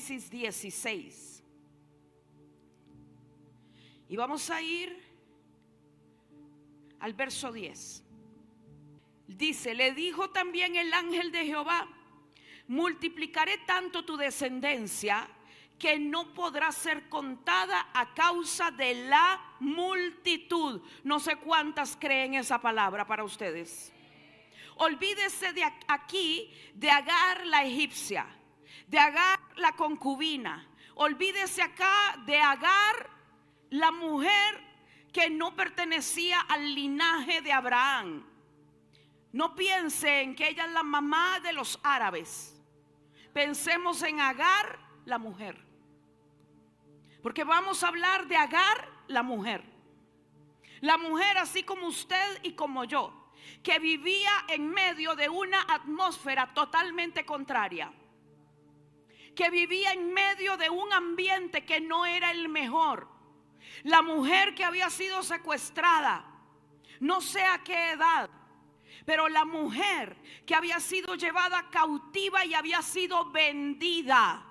Génesis 16. Y vamos a ir al verso 10. Dice: le dijo también el ángel de Jehová: multiplicaré tanto tu descendencia que no podrá ser contada a causa de la multitud. No sé cuántas creen esa palabra para ustedes. Olvídese de aquí de Agar la egipcia, de Agar la concubina. Olvídese acá de Agar, la mujer que no pertenecía al linaje de Abraham. No piense en que ella es la mamá de los árabes. Pensemos en Agar, la mujer. Porque vamos a hablar de Agar, la mujer. La mujer, así como usted y como yo, que vivía en medio de una atmósfera totalmente contraria, que vivía en medio de un ambiente que no era el mejor. La mujer que había sido secuestrada, no sé a qué edad, pero la mujer que había sido llevada cautiva y había sido vendida.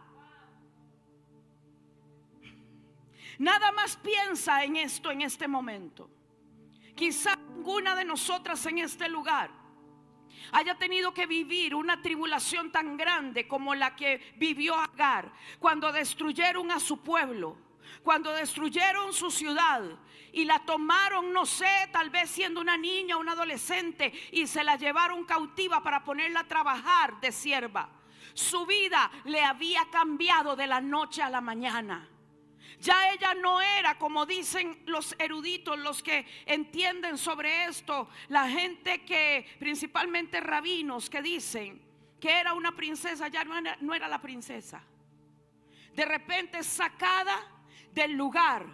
Nada más piensa en esto en este momento. Quizá ninguna de nosotras en este lugar haya tenido que vivir una tribulación tan grande como la que vivió Agar cuando destruyeron a su pueblo, cuando destruyeron su ciudad y la tomaron, no sé, tal vez siendo una niña, una adolescente, y se la llevaron cautiva para ponerla a trabajar de sierva. Su vida le había cambiado de la noche a la mañana. Ya ella no era, como dicen los eruditos, los que entienden sobre esto, la gente que, principalmente rabinos, que dicen que era una princesa. Ya no era la princesa. De repente sacada del lugar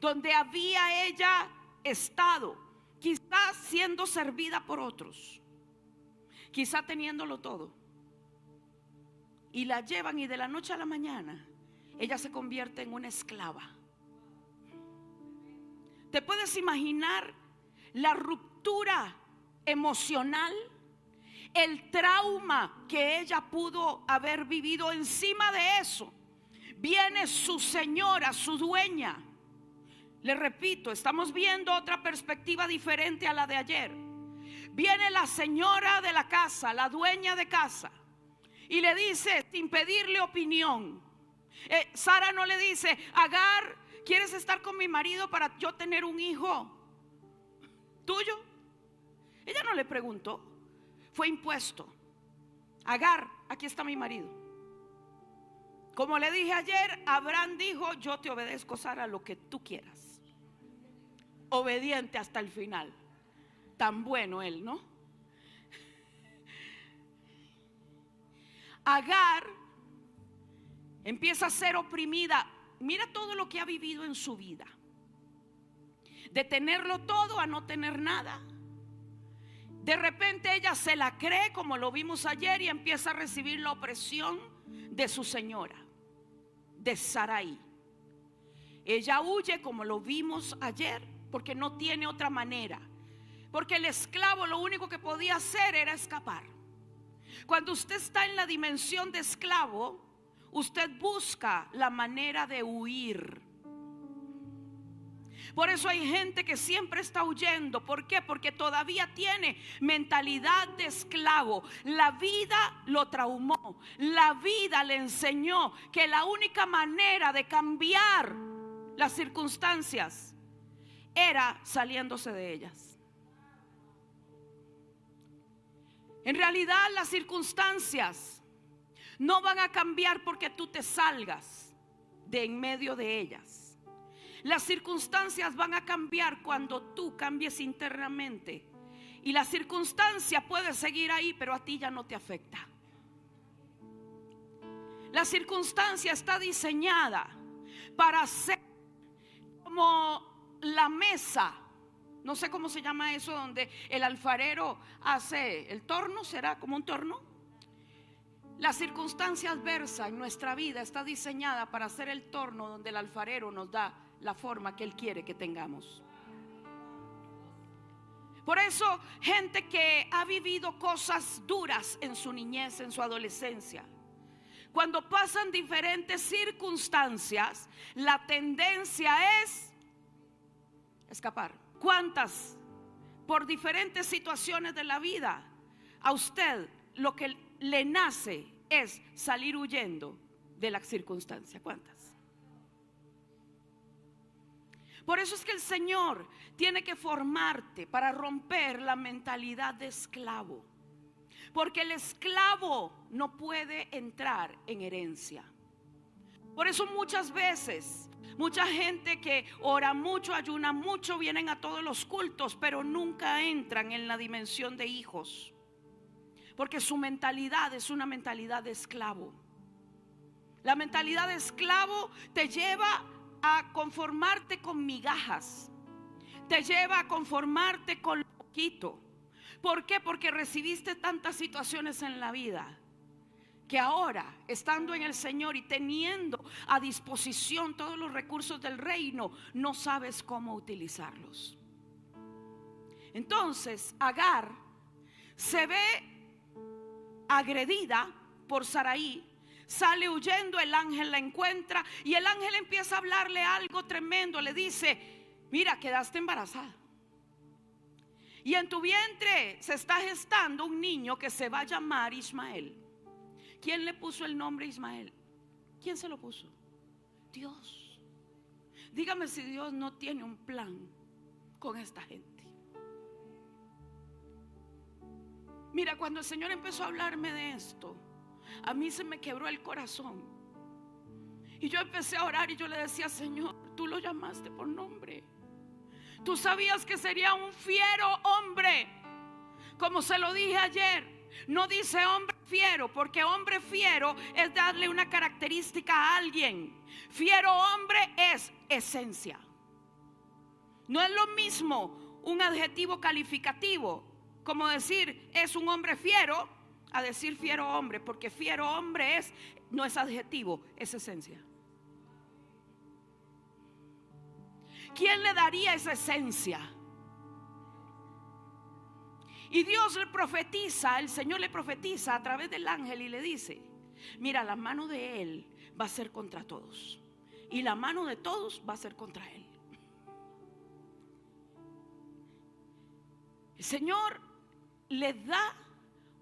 donde había ella estado, quizás siendo servida por otros, quizás teniéndolo todo, y la llevan, y de la noche a la mañana ella se convierte en una esclava. ¿Te puedes imaginar la ruptura emocional, el trauma que ella pudo haber vivido? Encima de eso viene su señora, su dueña. Le repito, estamos viendo otra perspectiva diferente a la de ayer. Viene la señora de la casa, la dueña de casa, y le dice, sin pedirle opinión, Sara no le dice: Agar, ¿quieres estar con mi marido para yo tener un hijo tuyo? Ella no le preguntó, fue impuesto. Agar, aquí está mi marido. Como le dije ayer, Abraham dijo: yo te obedezco, Sara, lo que tú quieras. Obediente hasta el final. Tan bueno él, ¿no? Agar empieza a ser oprimida. Mira todo lo que ha vivido en su vida. De tenerlo todo a no tener nada. De repente ella se la cree, como lo vimos ayer, y empieza a recibir la opresión de su señora, de Sarai. Ella huye, como lo vimos ayer, porque no tiene otra manera. Porque el esclavo lo único que podía hacer era escapar. Cuando usted está en la dimensión de esclavo, usted busca la manera de huir. Por eso hay gente que siempre está huyendo. ¿Por qué? Porque todavía tiene mentalidad de esclavo. La vida lo traumó. La vida le enseñó que la única manera de cambiar las circunstancias era saliéndose de ellas. En realidad las circunstancias no van a cambiar porque tú te salgas de en medio de ellas. Las circunstancias van a cambiar cuando tú cambies internamente. Y la circunstancia puede seguir ahí, pero a ti ya no te afecta. La circunstancia está diseñada para ser como la mesa. No sé cómo se llama eso, donde el alfarero hace el torno. ¿Será como un torno? La circunstancia adversa en nuestra vida está diseñada para ser el torno donde el alfarero nos da la forma que él quiere que tengamos. Por eso, gente que ha vivido cosas duras en su niñez, en su adolescencia, Cuando pasan diferentes circunstancias, la tendencia es escapar. ¿Cuántas por diferentes situaciones de la vida a usted lo que le nace es salir huyendo de la circunstancia? ¿Cuántas? Por eso es que el Señor tiene que formarte para romper la mentalidad de esclavo, porque el esclavo no puede entrar en herencia. Por eso muchas veces mucha gente que ora mucho, ayuna mucho, vienen a todos los cultos, pero nunca entran en la dimensión de hijos, porque su mentalidad es una mentalidad de esclavo. La mentalidad de esclavo te lleva a conformarte con migajas, te lleva a conformarte con lo poquito. ¿Por qué? Porque recibiste tantas situaciones en la vida que ahora, estando en el Señor y teniendo a disposición todos los recursos del reino, no sabes cómo utilizarlos. Entonces Agar se ve agredida por Saraí, sale huyendo, el ángel la encuentra y el ángel empieza a hablarle algo tremendo. Le dice: mira, quedaste embarazada y en tu vientre se está gestando un niño que se va a llamar Ismael. ¿Quién le puso el nombre Ismael? ¿Quién se lo puso? Dios. Dígame si Dios no tiene un plan con esta gente. Mira, cuando el Señor empezó a hablarme de esto, a mí se me quebró el corazón. Y yo empecé a orar y yo le decía: Señor, tú lo llamaste por nombre. Tú sabías que sería un fiero hombre. Como se lo dije ayer, no dice hombre fiero, porque hombre fiero es darle una característica a alguien. Fiero hombre es esencia. No es lo mismo un adjetivo calificativo como decir es un hombre fiero a decir fiero hombre, porque fiero hombre no es adjetivo, es esencia. ¿Quién le daría esa esencia? Y Dios le profetiza, el Señor le profetiza a través del ángel y le dice: mira, la mano de él va a ser contra todos y la mano de todos va a ser contra él. El Señor le da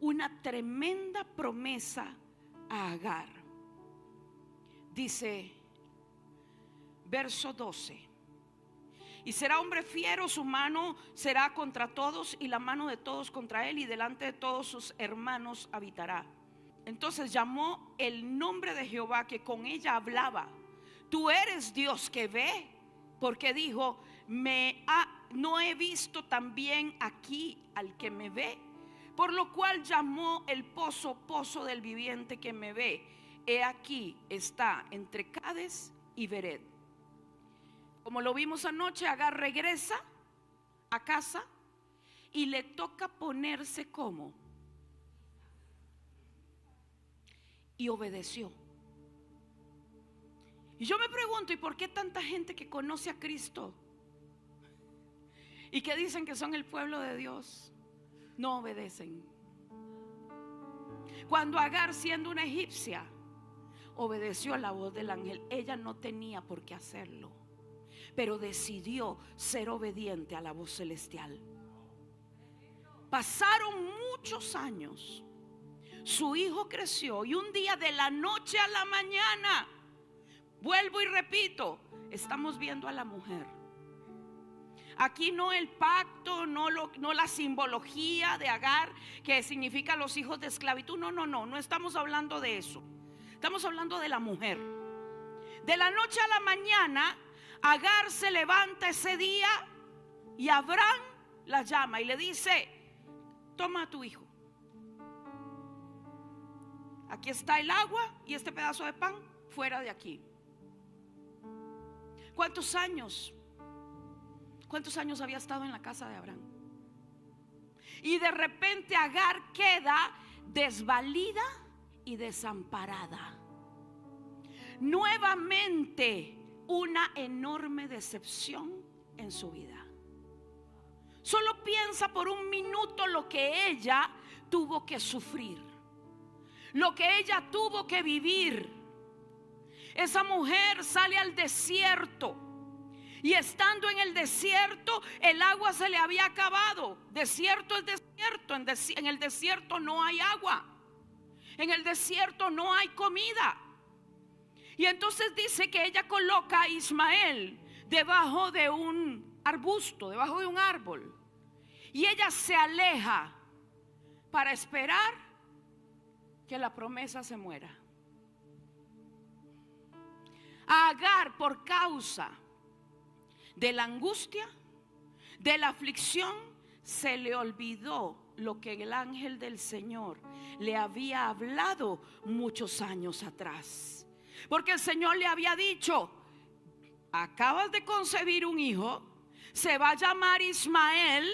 una tremenda promesa a Agar. Dice, verso 12: y será hombre fiero, su mano será contra todos y la mano de todos contra él, y delante de todos sus hermanos habitará. Entonces llamó el nombre de Jehová que con ella hablaba: tú eres Dios que ve, porque dijo: no he visto también aquí al que me ve. Por lo cual llamó el pozo del viviente que me ve. He aquí está entre Cades y Bered. Como lo vimos anoche, Agar regresa a casa y le toca ponerse como. Y obedeció. Y yo me pregunto, ¿y por qué tanta gente que conoce a Cristo y que dicen que son el pueblo de Dios no obedecen? Cuando Agar, siendo una egipcia, obedeció a la voz del ángel, ella no tenía por qué hacerlo, pero decidió ser obediente a la voz celestial. Pasaron muchos años, su hijo creció y un día, de la noche a la mañana, vuelvo y repito, estamos viendo a la mujer. Aquí no el pacto, no la simbología de Agar, que significa los hijos de esclavitud. No estamos hablando de eso. Estamos hablando de la mujer. De la noche a la mañana, Agar se levanta ese día y Abraham la llama y le dice: toma a tu hijo. Aquí está el agua y este pedazo de pan, fuera de aquí. ¿Cuántos años había estado en la casa de Abraham? Y de repente Agar queda desvalida y desamparada. Nuevamente una enorme decepción en su vida. Solo piensa por un minuto lo que ella tuvo que sufrir. lo que ella tuvo que vivir. Esa mujer sale al desierto y estando en el desierto, el agua se le había acabado. Desierto es desierto, en el desierto no hay agua, en el desierto no hay comida. Y entonces dice que ella coloca a Ismael debajo de un arbusto, debajo de un árbol, y ella se aleja para esperar que la promesa se muera. A Agar, por causa de la angustia, de la aflicción, se le olvidó lo que el ángel del Señor le había hablado muchos años atrás. Porque el Señor le había dicho: acabas de concebir un hijo, se va a llamar Ismael,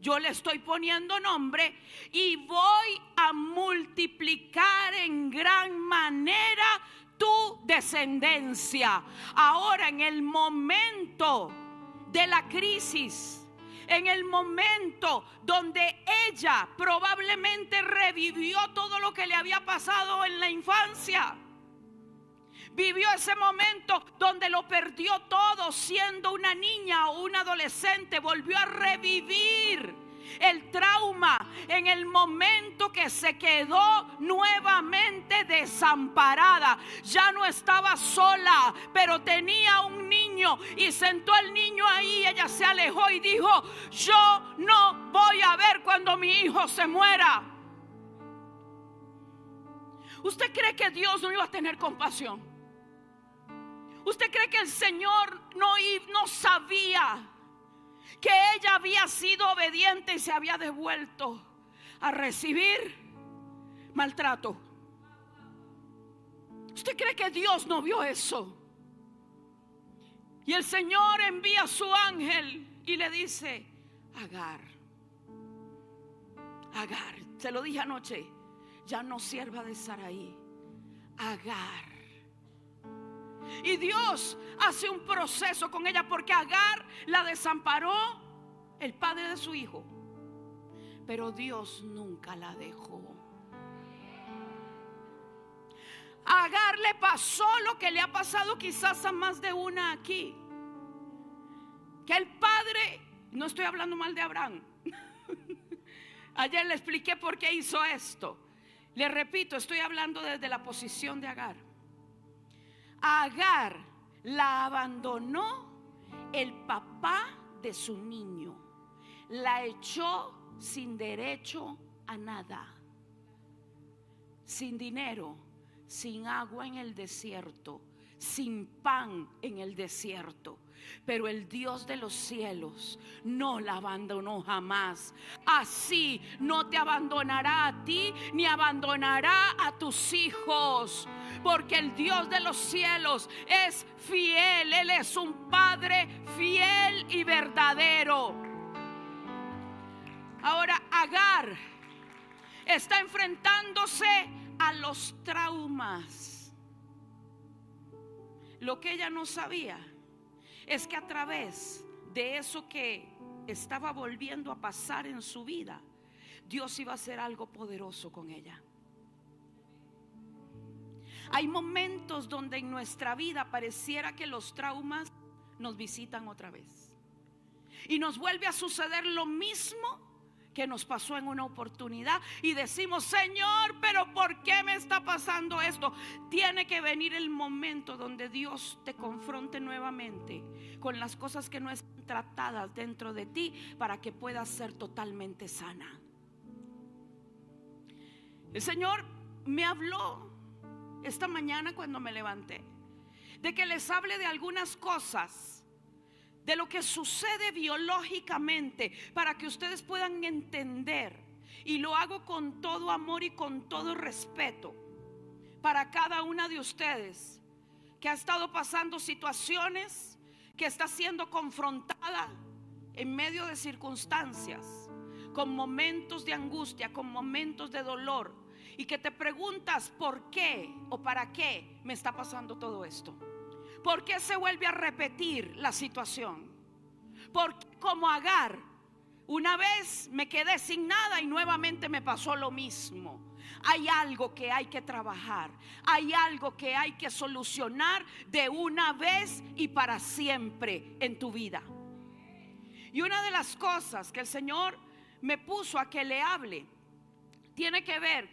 yo le estoy poniendo nombre, y voy a multiplicar en gran manera tu descendencia. Ahora, en el momento de la crisis, en el momento donde ella probablemente revivió todo lo que le había pasado en la infancia, vivió ese momento donde lo perdió todo siendo una niña o un adolescente, volvió a revivir el trauma en el momento que se quedó nuevamente desamparada. Ya no estaba sola, pero tenía un niño y sentó al niño ahí. Ella se alejó y dijo: yo no voy a ver cuando mi hijo se muera. ¿Usted cree que Dios no iba a tener compasión? ¿Usted cree que el Señor no sabía que ella había sido obediente y se había devuelto a recibir maltrato? ¿Usted cree que Dios no vio eso? Y el Señor envía a su ángel y le dice: Agar, Agar, se lo dije anoche, ya no sierva de Sarai, Agar. Y Dios hace un proceso con ella, porque Agar la desamparó el padre de su hijo, pero Dios nunca la dejó. A Agar le pasó lo que le ha pasado quizás a más de una aquí, que el padre, no estoy hablando mal de Abraham, ayer le expliqué por qué hizo esto. Le repito, estoy hablando desde la posición de Agar. A Agar la abandonó el papá de su niño, la echó sin derecho a nada, sin dinero, sin agua en el desierto, sin pan en el desierto. Pero el Dios de los cielos no la abandonó jamás. Así no te abandonará a ti, ni abandonará a tus hijos, porque el Dios de los cielos es fiel. Él es un Padre fiel y verdadero. Ahora Agar está enfrentándose a los traumas. Lo que ella no sabía es que a través de eso que estaba volviendo a pasar en su vida, Dios iba a hacer algo poderoso con ella. Hay momentos donde en nuestra vida pareciera que los traumas nos visitan otra vez y nos vuelve a suceder lo mismo que nos pasó en una oportunidad, y decimos: Señor, pero ¿por qué me está pasando esto? Tiene que venir el momento donde Dios te confronte nuevamente con las cosas que no están tratadas dentro de ti, para que puedas ser totalmente sana. El Señor me habló esta mañana cuando me levanté, de que les hable de algunas cosas, de lo que sucede biológicamente, para que ustedes puedan entender. Y lo hago con todo amor y con todo respeto para cada una de ustedes que ha estado pasando situaciones, que está siendo confrontada en medio de circunstancias, con momentos de angustia, con momentos de dolor, y que te preguntas: ¿por qué o para qué me está pasando todo esto? ¿Por qué se vuelve a repetir la situación? Porque como Agar, una vez me quedé sin nada y nuevamente me pasó lo mismo. hay algo que hay que trabajar, hay algo que hay que solucionar de una vez y para siempre en tu vida. Y una de las cosas que el Señor me puso a que le hable tiene que ver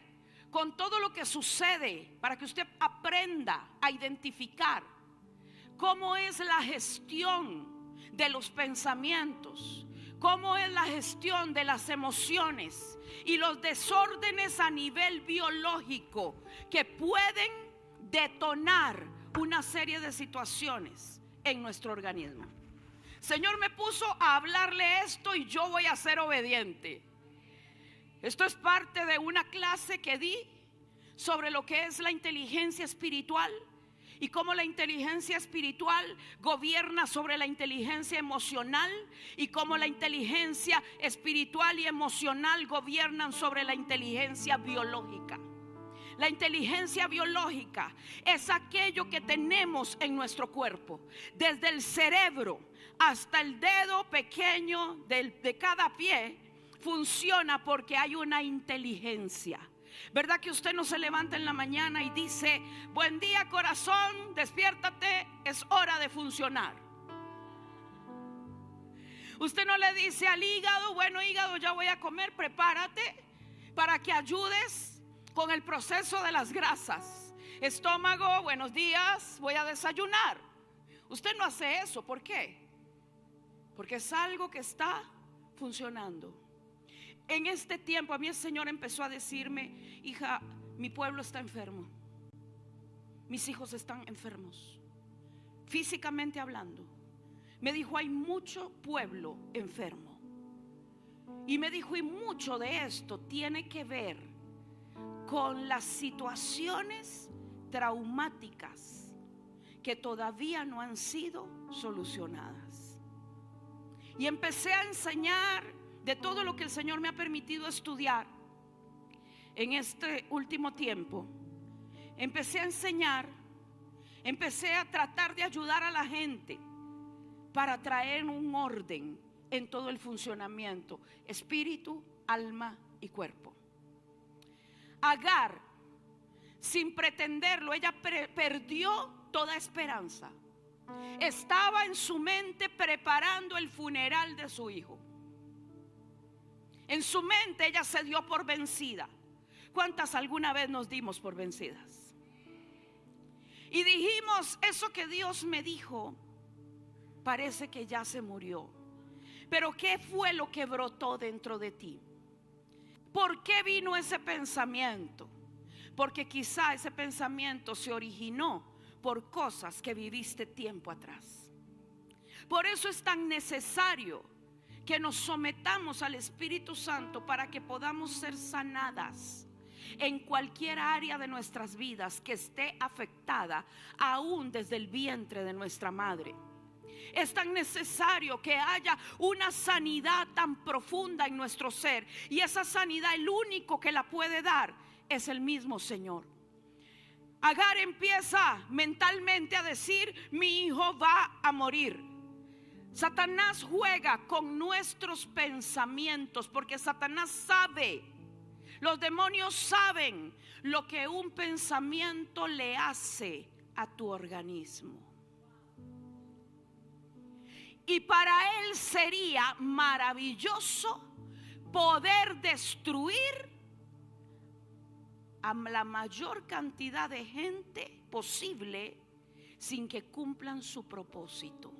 con todo lo que sucede, para que usted aprenda a identificar cómo es la gestión de los pensamientos, cómo es la gestión de las emociones y los desórdenes a nivel biológico que pueden detonar una serie de situaciones en nuestro organismo. Señor me puso a hablarle esto y yo voy a ser obediente. Esto es parte de una clase que di sobre lo que es la inteligencia espiritual y cómo la inteligencia espiritual gobierna sobre la inteligencia emocional y cómo la inteligencia espiritual y emocional gobiernan sobre la inteligencia biológica. La inteligencia biológica es aquello que tenemos en nuestro cuerpo, desde el cerebro hasta el dedo pequeño de cada pie. Funciona porque hay una inteligencia. ¿Verdad que usted no se levanta en la mañana y dice: buen día, corazón, despiértate, es hora de funcionar? Usted no le dice al hígado: bueno, hígado, ya voy a comer, prepárate para que ayudes con el proceso de las grasas. Estómago, buenos días, voy a desayunar. Usted no hace eso. ¿Por qué? Porque es algo que está funcionando. En este tiempo a mí el Señor empezó a decirme: hija, mi pueblo está enfermo, mis hijos están enfermos, físicamente hablando. Me dijo: hay mucho pueblo enfermo. Y me dijo: y mucho de esto tiene que ver con las situaciones traumáticas que todavía no han sido solucionadas. Y empecé a enseñar de todo lo que el Señor me ha permitido estudiar en este último tiempo. Empecé a enseñar, empecé a tratar de ayudar a la gente para traer un orden en todo el funcionamiento, espíritu, alma y cuerpo. Agar, sin pretenderlo, ella perdió toda esperanza. Estaba en su mente preparando el funeral de su hijo. En su mente ella se dio por vencida. ¿Cuántas alguna vez nos dimos por vencidas? Y dijimos: eso que Dios me dijo parece que ya se murió. Pero ¿qué fue lo que brotó dentro de ti? ¿Por qué vino ese pensamiento? Porque quizá ese pensamiento se originó por cosas que viviste tiempo atrás. Por eso es tan necesario que nos sometamos al Espíritu Santo para que podamos ser sanadas en cualquier área de nuestras vidas que esté afectada, aún desde el vientre de nuestra madre. Es tan necesario que haya una sanidad tan profunda en nuestro ser, y esa sanidad el único que la puede dar es el mismo Señor. Agar empieza mentalmente a decir: mi hijo va a morir. Satanás juega con nuestros pensamientos porque Satanás sabe, los demonios saben lo que un pensamiento le hace a tu organismo. Y para él sería maravilloso poder destruir a la mayor cantidad de gente posible sin que cumplan su propósito.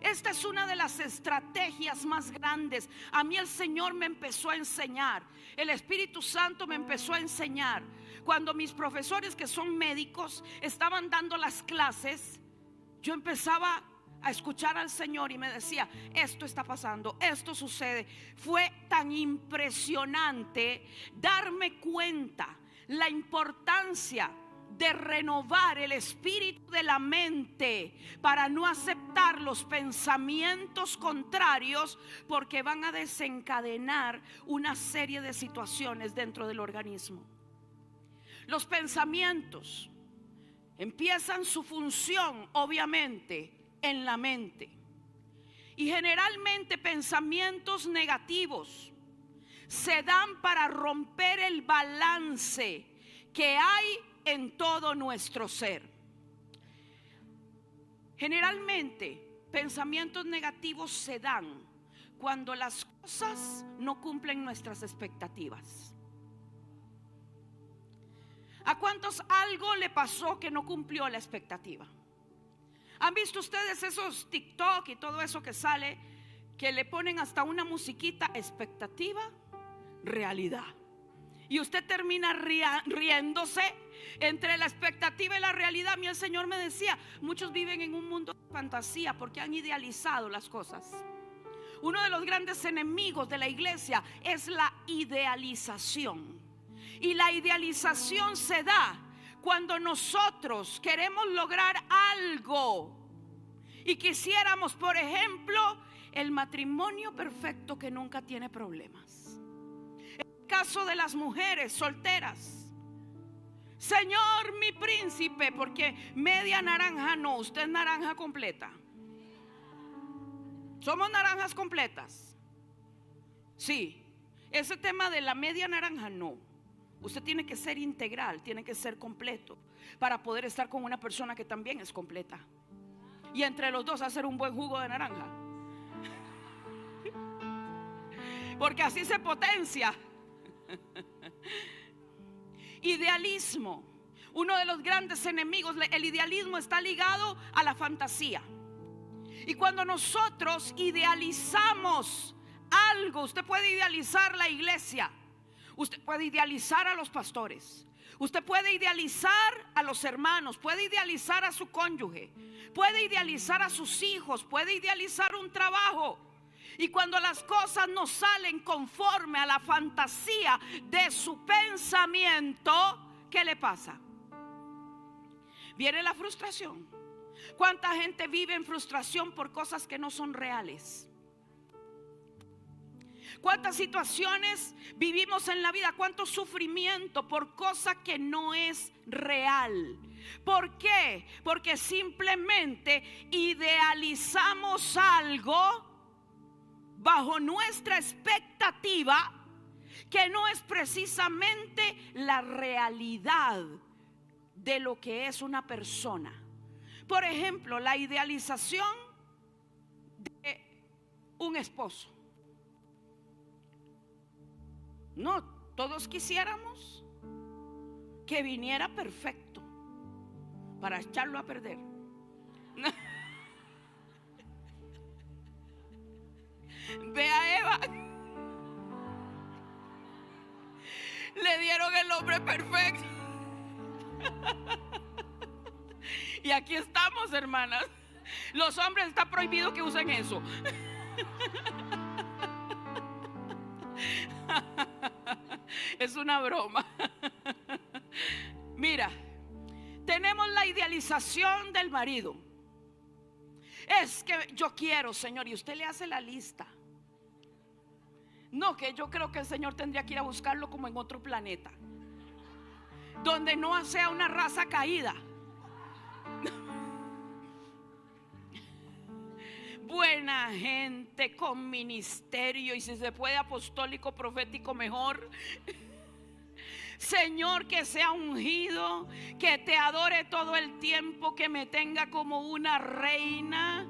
Esta es una de las estrategias más grandes. A mí el Señor me empezó a enseñar, el Espíritu Santo me empezó a enseñar. Cuando mis profesores, que son médicos, estaban dando las clases, yo empezaba a escuchar al Señor y me decía: esto está pasando, esto sucede. Fue tan impresionante darme cuenta la importancia de renovar el espíritu de la mente para no aceptar los pensamientos contrarios, porque van a desencadenar una serie de situaciones dentro del organismo. Los pensamientos empiezan su función obviamente en la mente, y generalmente pensamientos negativos se dan para romper el balance que hay en todo nuestro ser. Generalmente, pensamientos negativos se dan cuando las cosas no cumplen nuestras expectativas. ¿A cuántos algo le pasó que no cumplió la expectativa? ¿Han visto ustedes esos TikTok y todo eso que sale, que le ponen hasta una musiquita, expectativa, realidad? Y usted termina riéndose entre la expectativa y la realidad. A mí el Señor me decía, muchos viven en un mundo de fantasía porque han idealizado las cosas. Uno de los grandes enemigos de la iglesia es la idealización. Y la idealización se da cuando nosotros queremos lograr algo y quisiéramos, por ejemplo, el matrimonio perfecto que nunca tiene problemas. En el caso de las mujeres solteras, Señor, mi príncipe, porque media naranja no, usted es naranja completa. ¿Somos naranjas completas? Sí. Ese tema de la media naranja no. Usted tiene que ser integral, tiene que ser completo para poder estar con una persona que también es completa. Y entre los dos hacer un buen jugo de naranja. Porque así se potencia. Idealismo. Uno de los grandes enemigos, el idealismo está ligado a la fantasía. Y cuando nosotros idealizamos algo, usted puede idealizar la iglesia, usted puede idealizar a los pastores, usted puede idealizar a los hermanos, puede idealizar a su cónyuge, puede idealizar a sus hijos, puede idealizar un trabajo. Y cuando las cosas no salen conforme a la fantasía de su pensamiento, ¿qué le pasa? Viene la frustración. ¿Cuánta gente vive en frustración por cosas que no son reales? ¿Cuántas situaciones vivimos en la vida? ¿Cuánto sufrimiento por cosa que no es real? ¿Por qué? Porque simplemente idealizamos algo bajo nuestra expectativa que no es precisamente la realidad de lo que es una persona. Por ejemplo, la idealización de un esposo. No, todos quisiéramos que viniera perfecto para echarlo a perder. Ve a Eva. Le dieron el hombre perfecto. Y aquí estamos, hermanas. Los hombres está prohibido que usen eso. Es una broma. Mira, tenemos la idealización del marido. Es que yo quiero, Señor, y usted le hace la lista. No, que yo creo que el Señor tendría que ir a buscarlo como en otro planeta, donde no sea una raza caída. Buena gente con ministerio, y si se puede apostólico, profético, mejor. Señor, que sea ungido, que te adore todo el tiempo, que me tenga como una reina,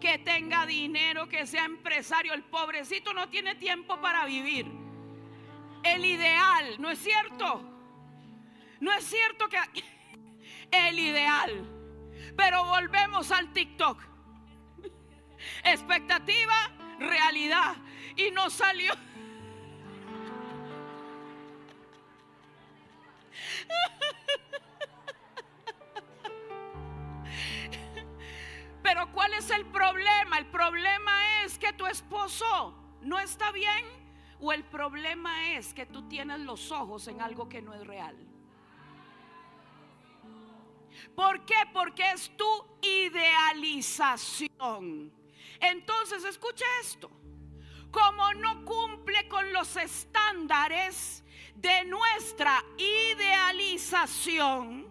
que tenga dinero, que sea empresario. El pobrecito no tiene tiempo para vivir. El ideal, ¿no es cierto? No es cierto que el ideal. Pero volvemos al TikTok. Expectativa, realidad. Y no salió. Pero ¿cuál es el problema? El problema es que tu esposo no está bien, o el problema es que tú tienes los ojos en algo que no es real. ¿Por qué? Porque es tu idealización. Entonces, escucha esto. Como no cumple con los estándares de nuestra idealización,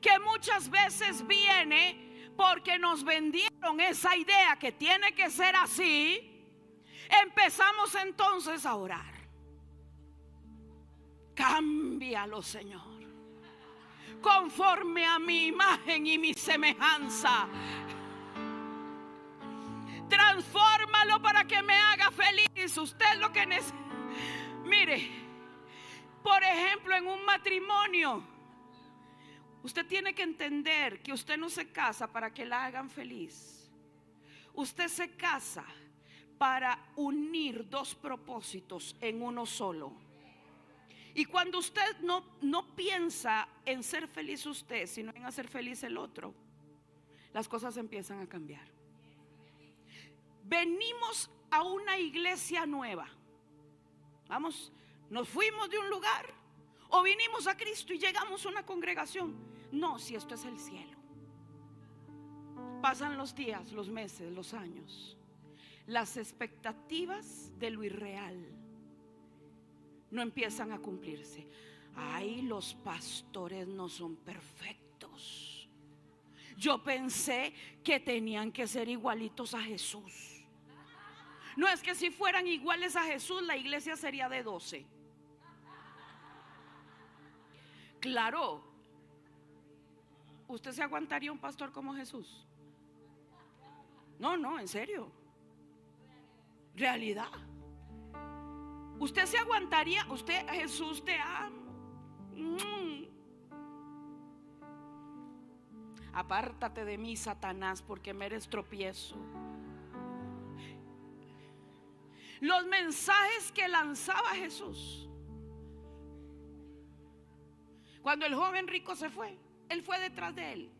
que muchas veces viene porque nos vendieron esa idea que tiene que ser así, empezamos entonces a orar. Cámbialo, Señor, conforme a mi imagen y mi semejanza. Transfórmalo para que me haga feliz. Usted lo que necesita. Mire, por ejemplo, en un matrimonio, usted tiene que entender que usted no se casa para que la hagan feliz. Usted se casa para unir dos propósitos en uno solo. Y cuando usted no piensa en ser feliz usted, sino en hacer feliz el otro, las cosas empiezan a cambiar. Venimos a una iglesia nueva. Vamos, nos fuimos de un lugar o vinimos a Cristo y llegamos a una congregación. No, si esto es el cielo. Pasan los días, los meses, los años. Las expectativas de lo irreal no empiezan a cumplirse. Ay, los pastores no son perfectos. Yo pensé que tenían que ser igualitos a Jesús. No, es que si fueran iguales a Jesús, la iglesia sería de 12. Claro. ¿Usted se aguantaría un pastor como Jesús? No, en serio. Realidad. ¿Usted se aguantaría? Usted, Jesús, te amo. Apártate de mí, Satanás, porque me eres tropiezo. Los mensajes que lanzaba Jesús. Cuando el joven rico se fue, él fue detrás de él.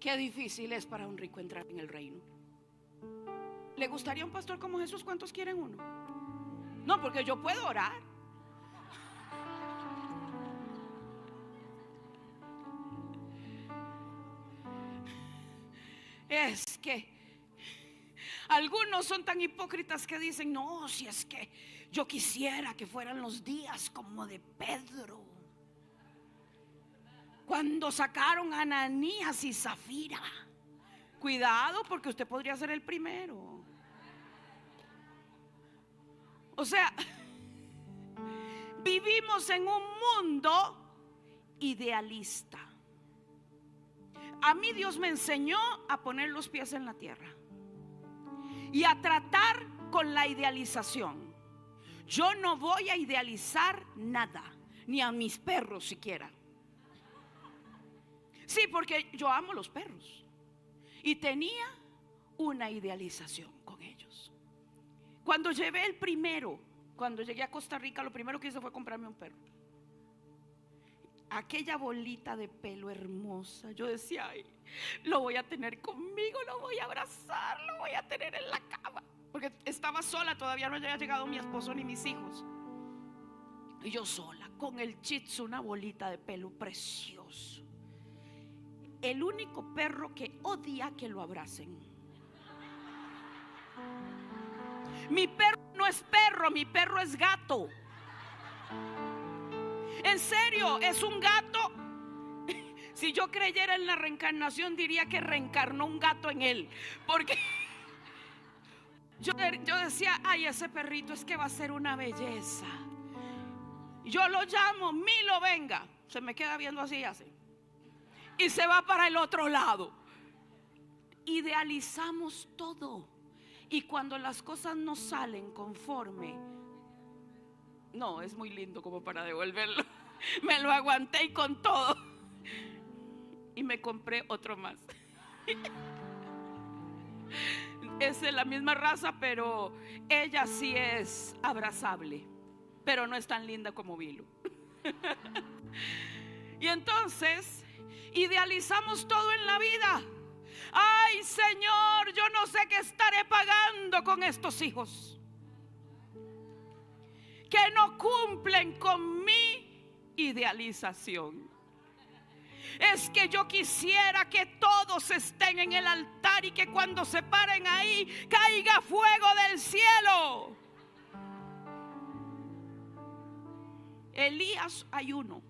Qué difícil es para un rico entrar en el reino. ¿Le gustaría un pastor como Jesús? ¿Cuántos quieren uno? No, porque yo puedo orar. Es que algunos son tan hipócritas que dicen: no, si es que yo quisiera que fueran los días como de Pedro, cuando sacaron a Ananías y Zafira. Cuidado, porque usted podría ser el primero. O sea, vivimos en un mundo idealista. A mí Dios me enseñó a poner los pies en la tierra y a tratar con la idealización. Yo no voy a idealizar nada, ni a mis perros siquiera. Sí, porque yo amo los perros y tenía una idealización con ellos. Cuando cuando llegué a Costa Rica, lo primero que hice fue comprarme un perro. Aquella bolita de pelo hermosa, yo decía: ay, lo voy a tener conmigo, lo voy a abrazar, lo voy a tener en la cama. Porque estaba sola, todavía no había llegado mi esposo ni mis hijos. Y yo sola, con el Shih Tzu, una bolita de pelo precioso. El único perro que odia que lo abracen. Mi perro no es perro, mi perro es gato. En serio, es un gato. Si yo creyera en la reencarnación, diría que reencarnó un gato en él. Porque yo decía: ay, ese perrito es que va a ser una belleza. Yo lo llamo: Milo, venga. Se me queda viendo así y así, y se va para el otro lado. Idealizamos todo. Y cuando las cosas no salen conforme, no, es muy lindo como para devolverlo. Me lo aguanté y con todo. Y me compré otro más. Es de la misma raza, pero ella sí es abrazable, pero no es tan linda como Vilo. Y entonces idealizamos todo en la vida. Ay, Señor, yo no sé qué estaré pagando con estos hijos que no cumplen con mi idealización. Es que yo quisiera que todos estén en el altar y que cuando se paren ahí caiga fuego del cielo. Elías ayuno.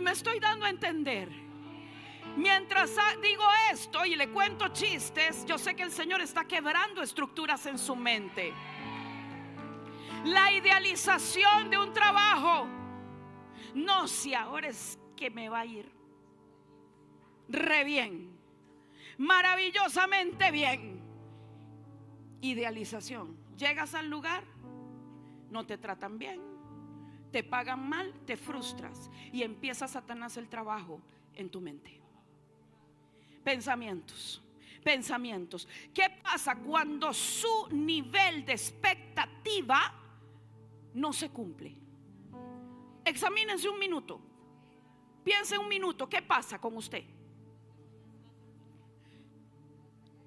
me estoy dando a entender. Mientras digo esto y le cuento chistes, yo sé que el Señor está quebrando estructuras en su mente. La idealización de un trabajo. No, si ahora es que me va a ir re bien, maravillosamente bien. Idealización. Llegas al lugar, no te tratan bien, te pagan mal, te frustras y empieza Satanás el trabajo en tu mente. Pensamientos. ¿Qué pasa cuando su nivel de expectativa no se cumple? Examínense un minuto. Piense un minuto, ¿qué pasa con usted?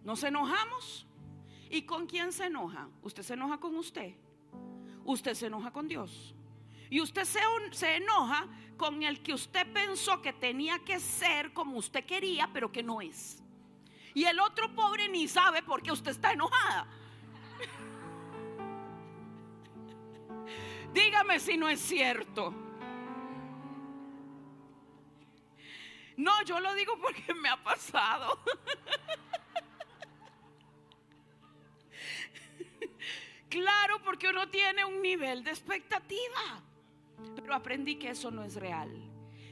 ¿Nos enojamos? ¿Y con quién se enoja? Usted se enoja con usted. Usted se enoja con Dios. Y usted se enoja con el que usted pensó que tenía que ser como usted quería, pero que no es. Y el otro pobre ni sabe por qué usted está enojada. Dígame si no es cierto. No, yo lo digo porque me ha pasado. Claro, porque uno tiene un nivel de expectativa. Pero aprendí que eso no es real,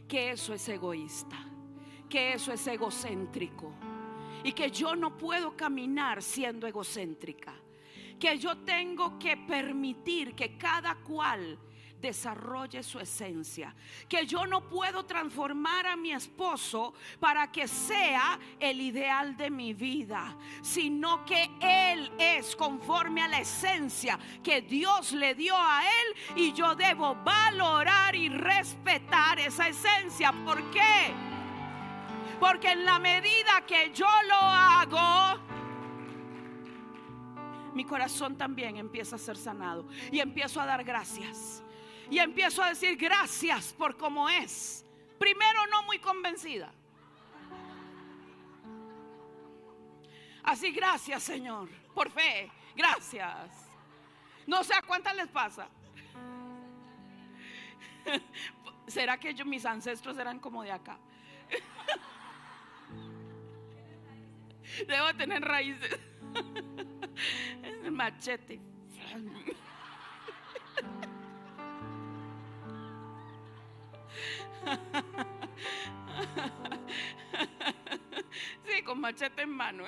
que eso es egoísta, que eso es egocéntrico, y que yo no puedo caminar siendo egocéntrica, que yo tengo que permitir que cada cual desarrolle su esencia, que yo no puedo transformar a mi esposo para que sea el ideal de mi vida, sino que él es conforme a la esencia que Dios le dio a él, y yo debo valorar y respetar esa esencia. ¿Por qué? Porque en la medida que yo lo hago, mi corazón también empieza a ser sanado y empiezo a dar gracias. Y empiezo a decir gracias por cómo es. Primero no muy convencida. Así, gracias Señor, por fe, gracias. No sé a cuántas les pasa. ¿Será que mis ancestros eran como de acá? Debo tener raíces. El machete. Sí, con machete en mano.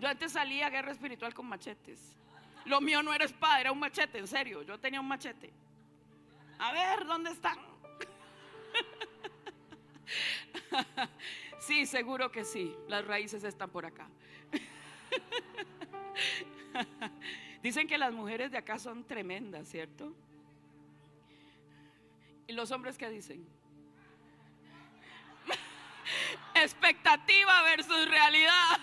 Yo antes salía a guerra espiritual con machetes. Lo mío no era espada, era un machete, en serio. Yo tenía un machete. A ver, ¿dónde están? Sí, seguro que sí. Las raíces están por acá. Dicen que las mujeres de acá son tremendas, ¿cierto? ¿Y los hombres qué dicen? Expectativa versus realidad.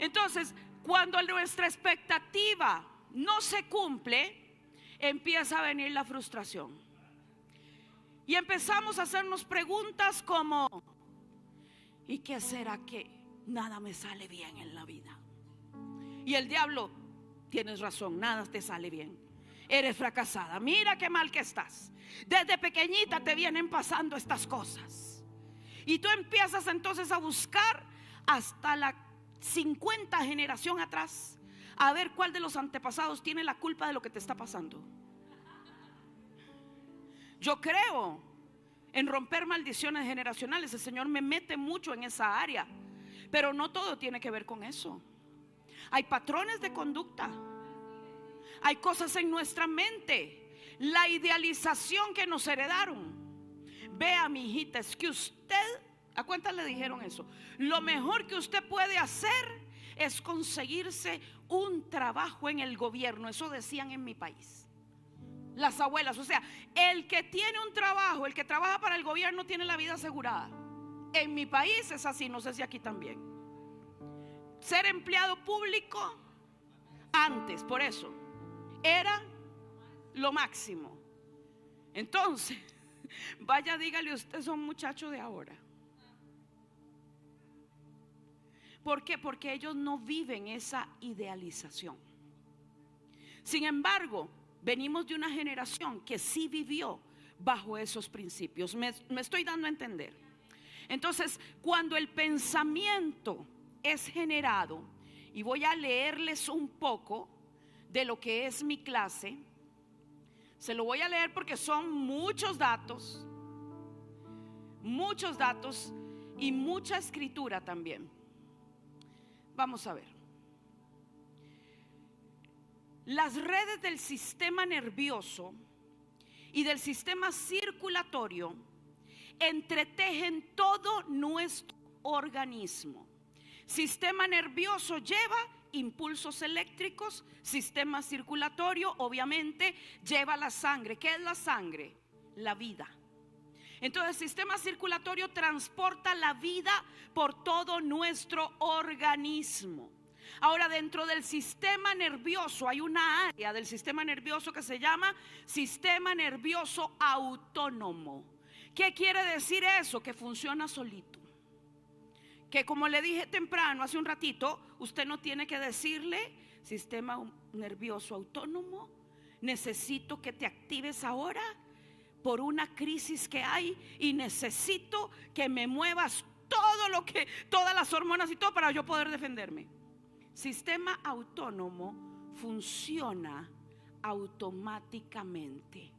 Entonces, cuando nuestra expectativa no se cumple, empieza a venir la frustración. Y empezamos a hacernos preguntas como: ¿y qué será que nada me sale bien en la vida? Y el diablo: tienes razón, nada te sale bien, eres fracasada, mira qué mal que estás, desde pequeñita te vienen pasando estas cosas. Y tú empiezas entonces a buscar hasta la 50 generación atrás, a ver cuál de los antepasados tiene la culpa de lo que te está pasando. Yo creo en romper maldiciones generacionales. El Señor me mete mucho en esa área, pero no todo tiene que ver con eso. Hay patrones de conducta, hay cosas en nuestra mente, la idealización que nos heredaron. Vea, mi hijita, es que usted, ¿a cuántas le dijeron eso? Lo mejor que usted puede hacer es conseguirse un trabajo en el gobierno. Eso decían en mi país las abuelas. O sea, el que tiene un trabajo, el que trabaja para el gobierno, tiene la vida asegurada. En mi país es así, no sé si aquí también. Ser empleado público antes, por eso, era lo máximo. Entonces, vaya, dígale usted, es un muchacho de ahora. ¿Por qué? Porque ellos no viven esa idealización. Sin embargo, venimos de una generación que sí vivió bajo esos principios. Me estoy dando a entender. Entonces, cuando el pensamiento es generado, y voy a leerles un poco de lo que es mi clase, se lo voy a leer porque son muchos datos y mucha escritura también. Vamos a ver. Las redes del sistema nervioso y del sistema circulatorio entretejen todo nuestro organismo. Sistema nervioso lleva impulsos eléctricos, sistema circulatorio obviamente lleva la sangre. ¿Qué es la sangre? La vida. Entonces el sistema circulatorio transporta la vida por todo nuestro organismo. Ahora, dentro del sistema nervioso hay una área del sistema nervioso que se llama sistema nervioso autónomo. ¿Qué quiere decir eso? Que funciona solito. Que, como le dije temprano, hace un ratito, usted no tiene que decirle: sistema nervioso autónomo, necesito que te actives ahora por una crisis que hay y necesito que me muevas todas las hormonas y todo para yo poder defenderme. Sistema autónomo funciona automáticamente.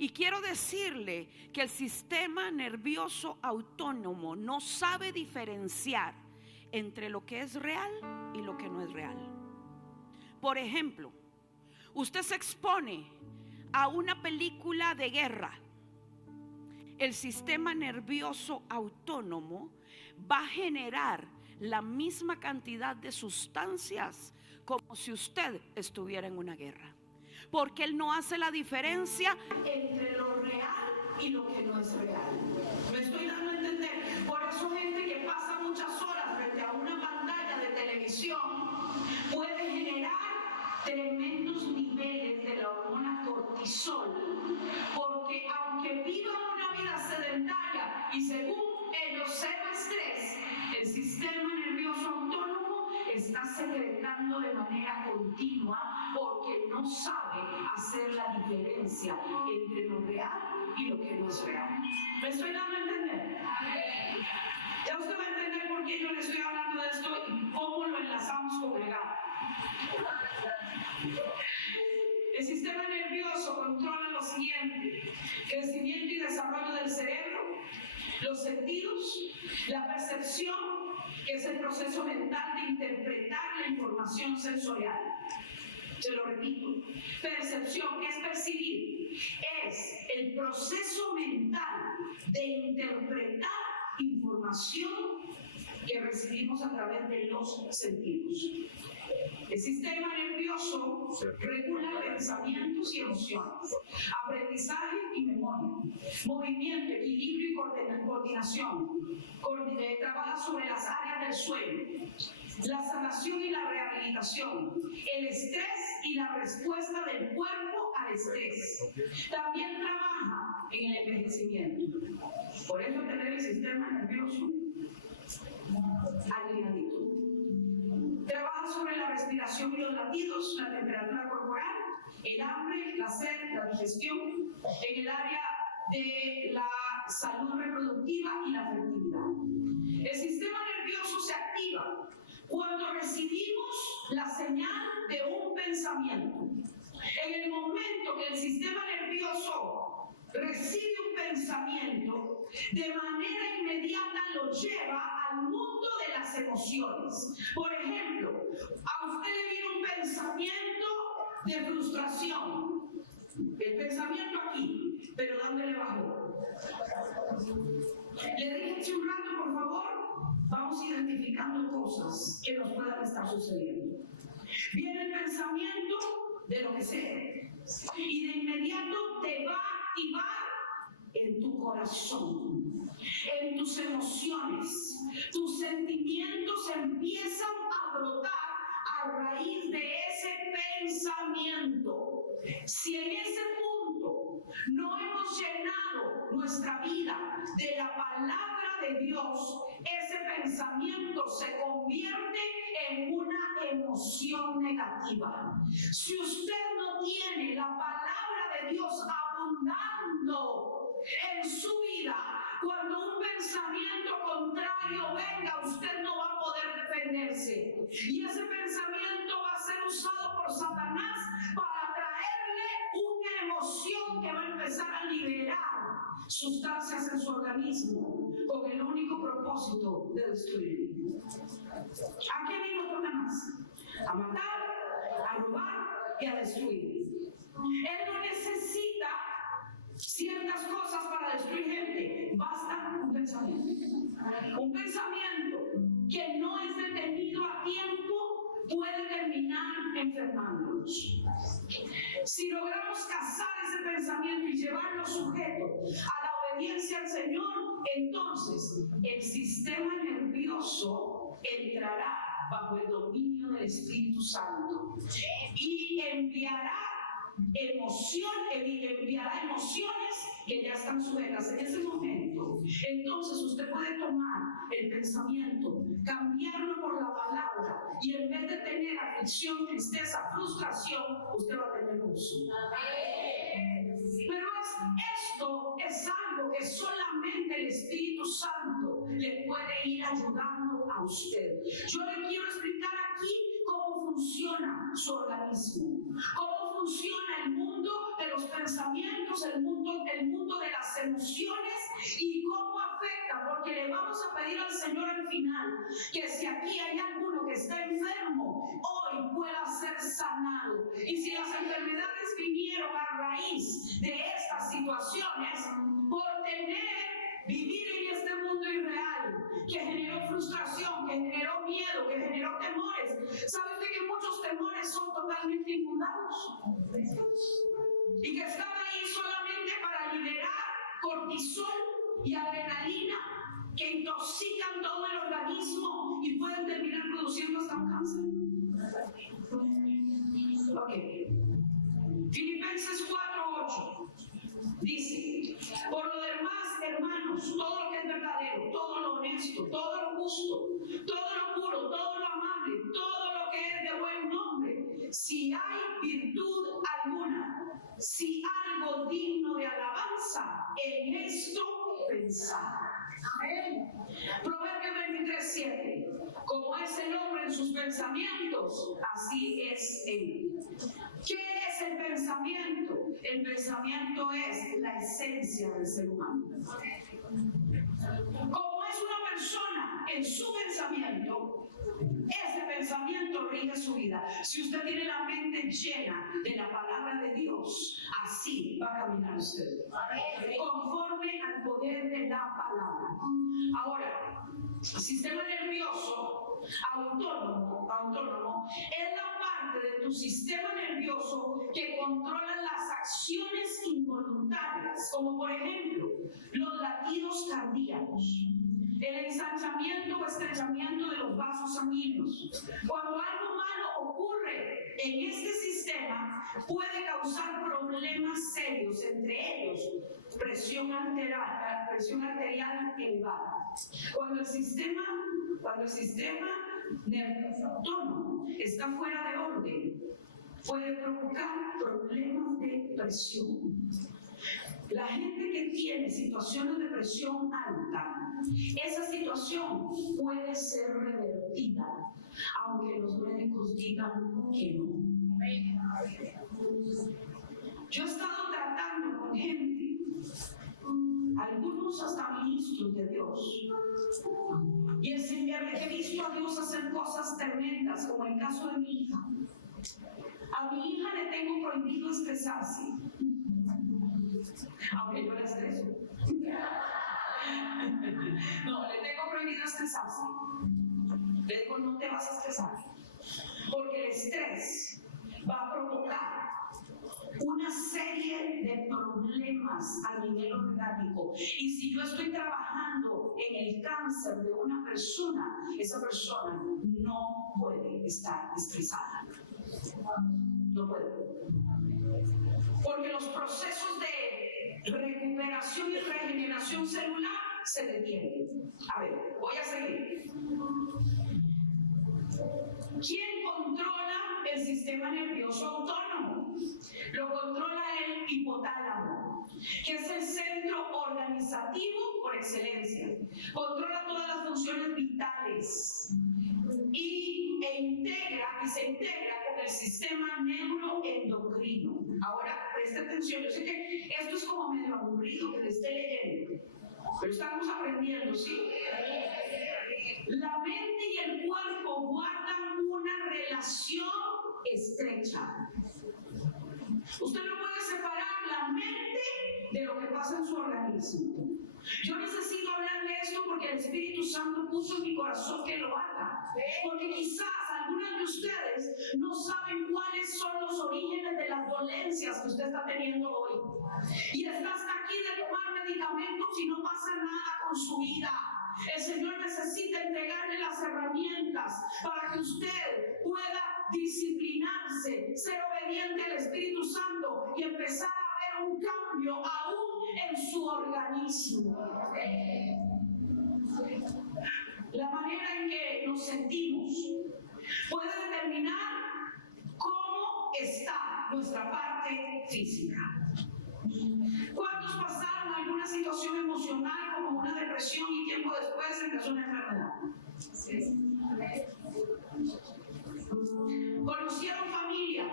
Y quiero decirle que el sistema nervioso autónomo no sabe diferenciar entre lo que es real y lo que no es real. Por ejemplo, usted se expone a una película de guerra. El sistema nervioso autónomo va a generar la misma cantidad de sustancias como si usted estuviera en una guerra, porque él no hace la diferencia entre lo real y lo que no es real. ¿Me estoy dando a entender? Por eso gente que pasa muchas horas frente a una pantalla de televisión puede generar tremendos niveles de la hormona cortisol, porque aunque vivan una vida sedentaria y según ellos cero estrés, el sistema nervioso autónomo está secretando de manera continua porque no sabe hacer la diferencia entre lo real y lo que no es real. ¿Me estoy dando a entender? Ya usted va a entender por qué yo le estoy hablando de esto y cómo lo enlazamos con el agua. El sistema nervioso controla lo siguiente: crecimiento y desarrollo del cerebro, los sentidos, la percepción, que es el proceso mental de interpretar la información sensorial. Se lo repito: percepción, que es percibir, es el proceso mental de interpretar información que recibimos a través de los sentidos. El sistema nervioso regula pensamientos y emociones, aprendizaje y memoria, movimiento, equilibrio y coordinación. Trabaja sobre las áreas del sueño, la sanación y la rehabilitación, el estrés y la respuesta del cuerpo al estrés. También trabaja en el envejecimiento. Por eso tener el sistema nervioso alineadito. Trabaja sobre la respiración y los latidos, la temperatura corporal, el hambre, la sed, la digestión, en el área de la salud reproductiva y la fertilidad. El sistema nervioso se activa cuando recibimos la señal de un pensamiento. En el momento que el sistema nervioso recibe un pensamiento, de manera inmediata lo lleva al mundo de las emociones. Por ejemplo, a usted le viene un pensamiento de frustración. El pensamiento aquí, pero ¿dónde le bajó? Le dije hace un rato, por favor, vamos identificando cosas que nos puedan estar sucediendo. Viene el pensamiento de lo que sea, y de inmediato te va a activar en tu corazón, en tus emociones. Tus sentimientos empiezan a brotar a raíz de ese pensamiento. Si en ese punto no hemos llenado nuestra vida de la palabra de Dios, ese pensamiento se convierte en una emoción negativa. Si usted no tiene la palabra de Dios abundando en su vida, cuando un pensamiento contrario venga, usted no va a poder defenderse. Y ese pensamiento va a ser usado por Satanás para traerle una emoción que va a empezar a liberar sustancias en su organismo con el único propósito de destruir. ¿A qué vino Satanás? A matar, a robar y a destruir. Él no necesita ciertas cosas para destruir gente. Basta un pensamiento. Un pensamiento que no es detenido a tiempo puede terminar enfermándonos. Si logramos cazar ese pensamiento y llevarlo sujeto a la obediencia al Señor, entonces el sistema nervioso entrará bajo el dominio del Espíritu Santo y enviará emociones que ya están sujetas en ese momento. Entonces usted puede tomar el pensamiento, cambiarlo por la palabra, y en vez de tener aflicción, tristeza, frustración, usted va a tener gozo. Pero esto es algo que solamente el Espíritu Santo le puede ir ayudando a usted. Yo le quiero explicar aquí cómo funciona su organismo, cómo funciona el mundo de los pensamientos, el mundo de las emociones, y cómo afecta, porque le vamos a pedir al Señor al final que si aquí hay alguno que está enfermo, hoy pueda ser sanado. Y si las enfermedades vinieron a raíz de estas situaciones, por vivir en este mundo irreal, que generó frustración, que generó miedo, que generó temores. ¿Sabe usted que muchos temores son totalmente infundados? Y que están ahí solamente para liberar cortisol y adrenalina, que intoxican todo el organismo y pueden terminar produciendo hasta un cáncer. Ok. Filipenses 4:8 dice: por lo demás, hermanos, todo lo que es verdadero, todo lo honesto, todo lo justo, todo lo puro, todo lo amable, todo lo que es de buen nombre, si hay virtud alguna, si algo digno de alabanza, en esto pensad. Proverbios 23:7: como es el hombre en sus pensamientos, así es él. ¿Qué es el pensamiento? El pensamiento es la esencia del ser humano. Como es una persona en su pensamiento, ese pensamiento rige su vida. Si usted tiene la mente llena de la palabra de Dios, así va a caminar usted, conforme al poder de la palabra. Ahora, el sistema nervioso autónomo es la parte de tu sistema nervioso que controla las acciones involuntarias, como por ejemplo los latidos cardíacos, el ensanchamiento o estrechamiento de los vasos sanguíneos. Cuando algo malo ocurre en este sistema, puede causar problemas serios, entre ellos presión arterial elevada. Cuando el sistema nervioso autónomo está fuera de orden, puede provocar problemas de presión. La gente que tiene situaciones de presión alta, esa situación puede ser revertida, aunque los médicos digan que no. Yo he estado tratando con gente, algunos hasta ministros de Dios, y he visto a Dios hacer cosas tremendas, como el caso de mi hija. A mi hija le tengo prohibido estresarse, aunque yo la estreso. No, le tengo prohibido estresarse. Le digo: no te vas a estresar, porque el estrés va a provocar una serie de problemas a nivel orgánico. Y si yo estoy trabajando en el cáncer de una persona, esa persona no puede estar estresada. No puede. Porque los procesos de recuperación y regeneración celular se detiene. A ver, voy a seguir. ¿Quién controla el sistema nervioso autónomo? Lo controla el hipotálamo, que es el centro organizativo por excelencia. Controla todas las funciones vitales y se integra con el sistema neuroendocrino. Ahora, preste atención, yo sé que esto es como medio aburrido que le esté leyendo, pero estamos aprendiendo, ¿sí? La mente y el cuerpo guardan una relación estrecha. Usted no puede separar la mente de lo que pasa en su organismo. Yo necesito hablarle esto porque el Espíritu Santo puso en mi corazón que lo haga. Porque quizás algunos de ustedes no saben cuáles son los orígenes de las dolencias que usted está teniendo hoy. Y está hasta aquí de tomar medicamentos y no pasa nada con su vida. El Señor necesita entregarle las herramientas para que usted pueda disciplinarse, ser obediente al Espíritu Santo y empezar a ver un cambio aún en su organismo. La manera en que nos sentimos puede determinar cómo está nuestra parte física. ¿Cuántos pasaron alguna situación emocional como una depresión y tiempo después empezó una enfermedad? Sí. Conocieron familia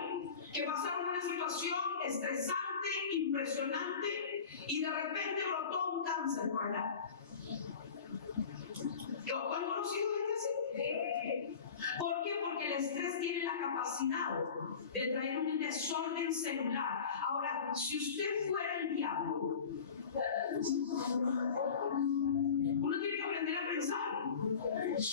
que pasaron una situación estresante, impresionante y de repente brotó un cáncer por allá. ¿Han conocido gente así? ¿Por qué? Porque el estrés tiene la capacidad de traer un desorden celular. Ahora, si usted fuera el diablo, uno tiene que aprender a pensar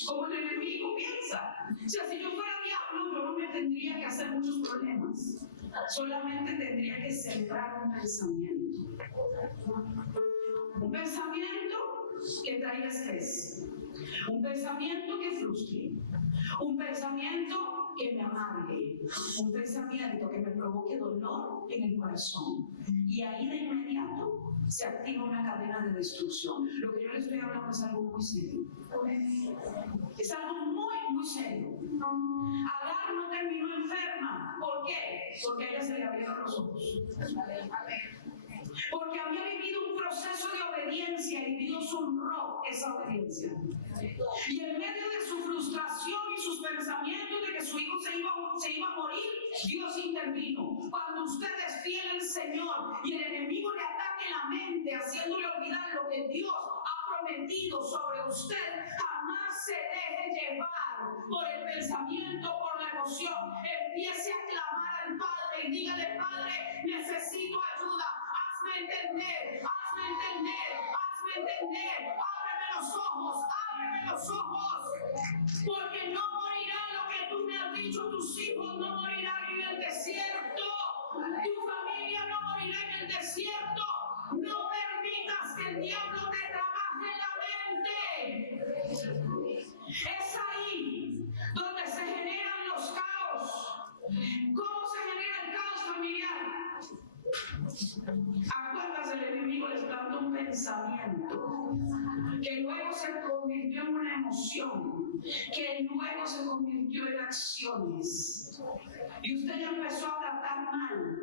como el enemigo piensa. O sea, si yo fuera diablo, yo no me tendría que hacer muchos problemas. Solamente tendría que sembrar un pensamiento. Un pensamiento que traiga estrés. Un pensamiento que frustre. Un pensamiento que me amargue. Un pensamiento que me provoque dolor en el corazón. Y ahí de inmediato se activa una cadena de destrucción. Lo que yo le estoy hablando es algo muy serio. Es algo muy, muy serio. Agar no terminó enferma. ¿Por qué? Porque a ella se le abrieron los ojos. Porque había vivido un proceso de obediencia y Dios honró esa obediencia. Y en medio de su frustración y sus pensamientos de que su hijo se iba a morir, Dios intervino. Cuando usted es fiel al Señor y el enemigo le ataque la mente, haciéndole olvidar lo que Dios ha prometido sobre usted, jamás se deje llevar por el pensamiento, por la emoción. Empiece a clamar al Padre y dígale: Padre, necesito ayuda. Hazme entender, ábreme los ojos, porque no morirá lo que tú me has dicho, tus hijos no morirán en el desierto, tu familia no morirá en el desierto, no permitas que el diablo te trabaje la mente. Es ahí donde se generan los caos. ¿Cómo se genera el caos familiar? ¿A cuántas el enemigo les planta un pensamiento que luego se convirtió en una emoción, que luego se convirtió en acciones? Y usted ya empezó a tratar mal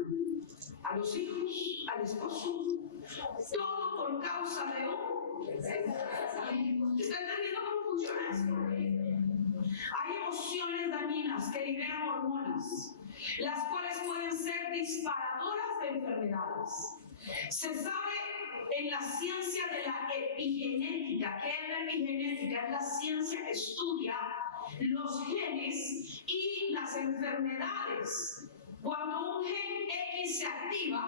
a los hijos, al esposo, todo por causa de un... ¿Está entendiendo cómo funciona esto? Hay emociones dañinas que liberan hormonas, las cuales pueden ser disparadoras de enfermedades. Se sabe en la ciencia de la epigenética. ¿Qué es la epigenética? Es la ciencia que estudia los genes y las enfermedades. Cuando un gen X se activa,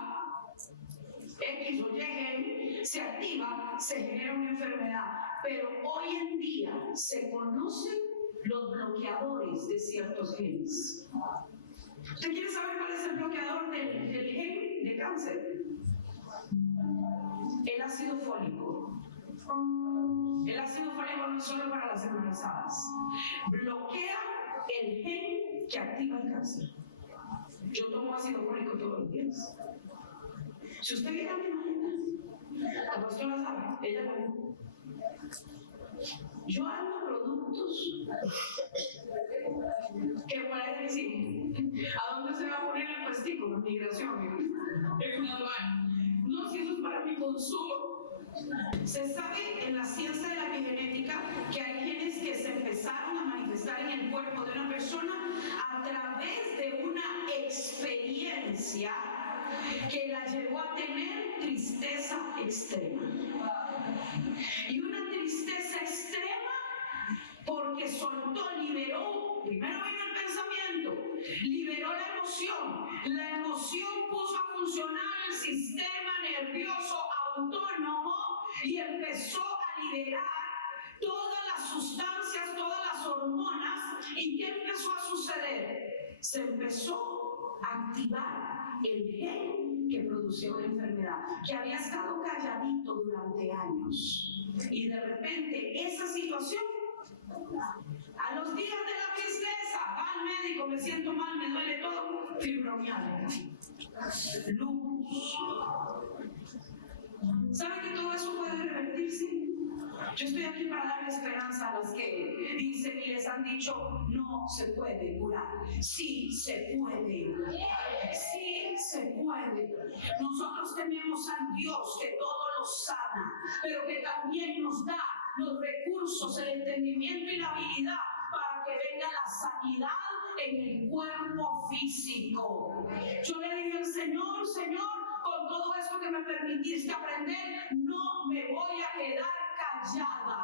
X o Y gen se activa, se genera una enfermedad. Pero hoy en día se conocen los bloqueadores de ciertos genes. ¿Usted quiere saber cuál es el bloqueador del gen de cáncer? El ácido fólico. El ácido fólico no es solo para las embarazadas. Bloquea el gen que activa el cáncer. Yo tomo ácido fólico todos los días. Si usted viene a mi maleta, la pastora sabe, ella la ve. Yo hago productos que pueden decir, ¿a dónde se va a poner el puestico? La migración, es una aduana. No, si eso es para mi consumo. Se sabe en la ciencia de la epigenética que hay genes que se empezaron a manifestar en el cuerpo de una persona a través de una experiencia que la llevó a tener tristeza extrema. Y una tristeza extrema porque soltó, liberó, primero vino el pensamiento, liberó la emoción puso a funcionar el sistema nervioso autónomo y empezó a liberar todas las sustancias, todas las hormonas. ¿Y qué empezó a suceder? Se empezó a activar el gen que producía una enfermedad, que había estado calladito durante años. Y de repente esa situación, a los días de la tristeza, va al médico, me siento mal, me duele todo, fibromialgia, lupus. ¿Saben que todo eso puede revertirse? Yo estoy aquí para darle esperanza a las que dicen y les han dicho no se puede curar. Sí se puede. Sí se puede. Nosotros tenemos al Dios que todo lo sana, pero que también nos da los recursos, el entendimiento y la habilidad para que venga la sanidad en el cuerpo físico. Yo le dije al Señor, Señor, con todo esto que me permitiste aprender, no me voy a quedar callada.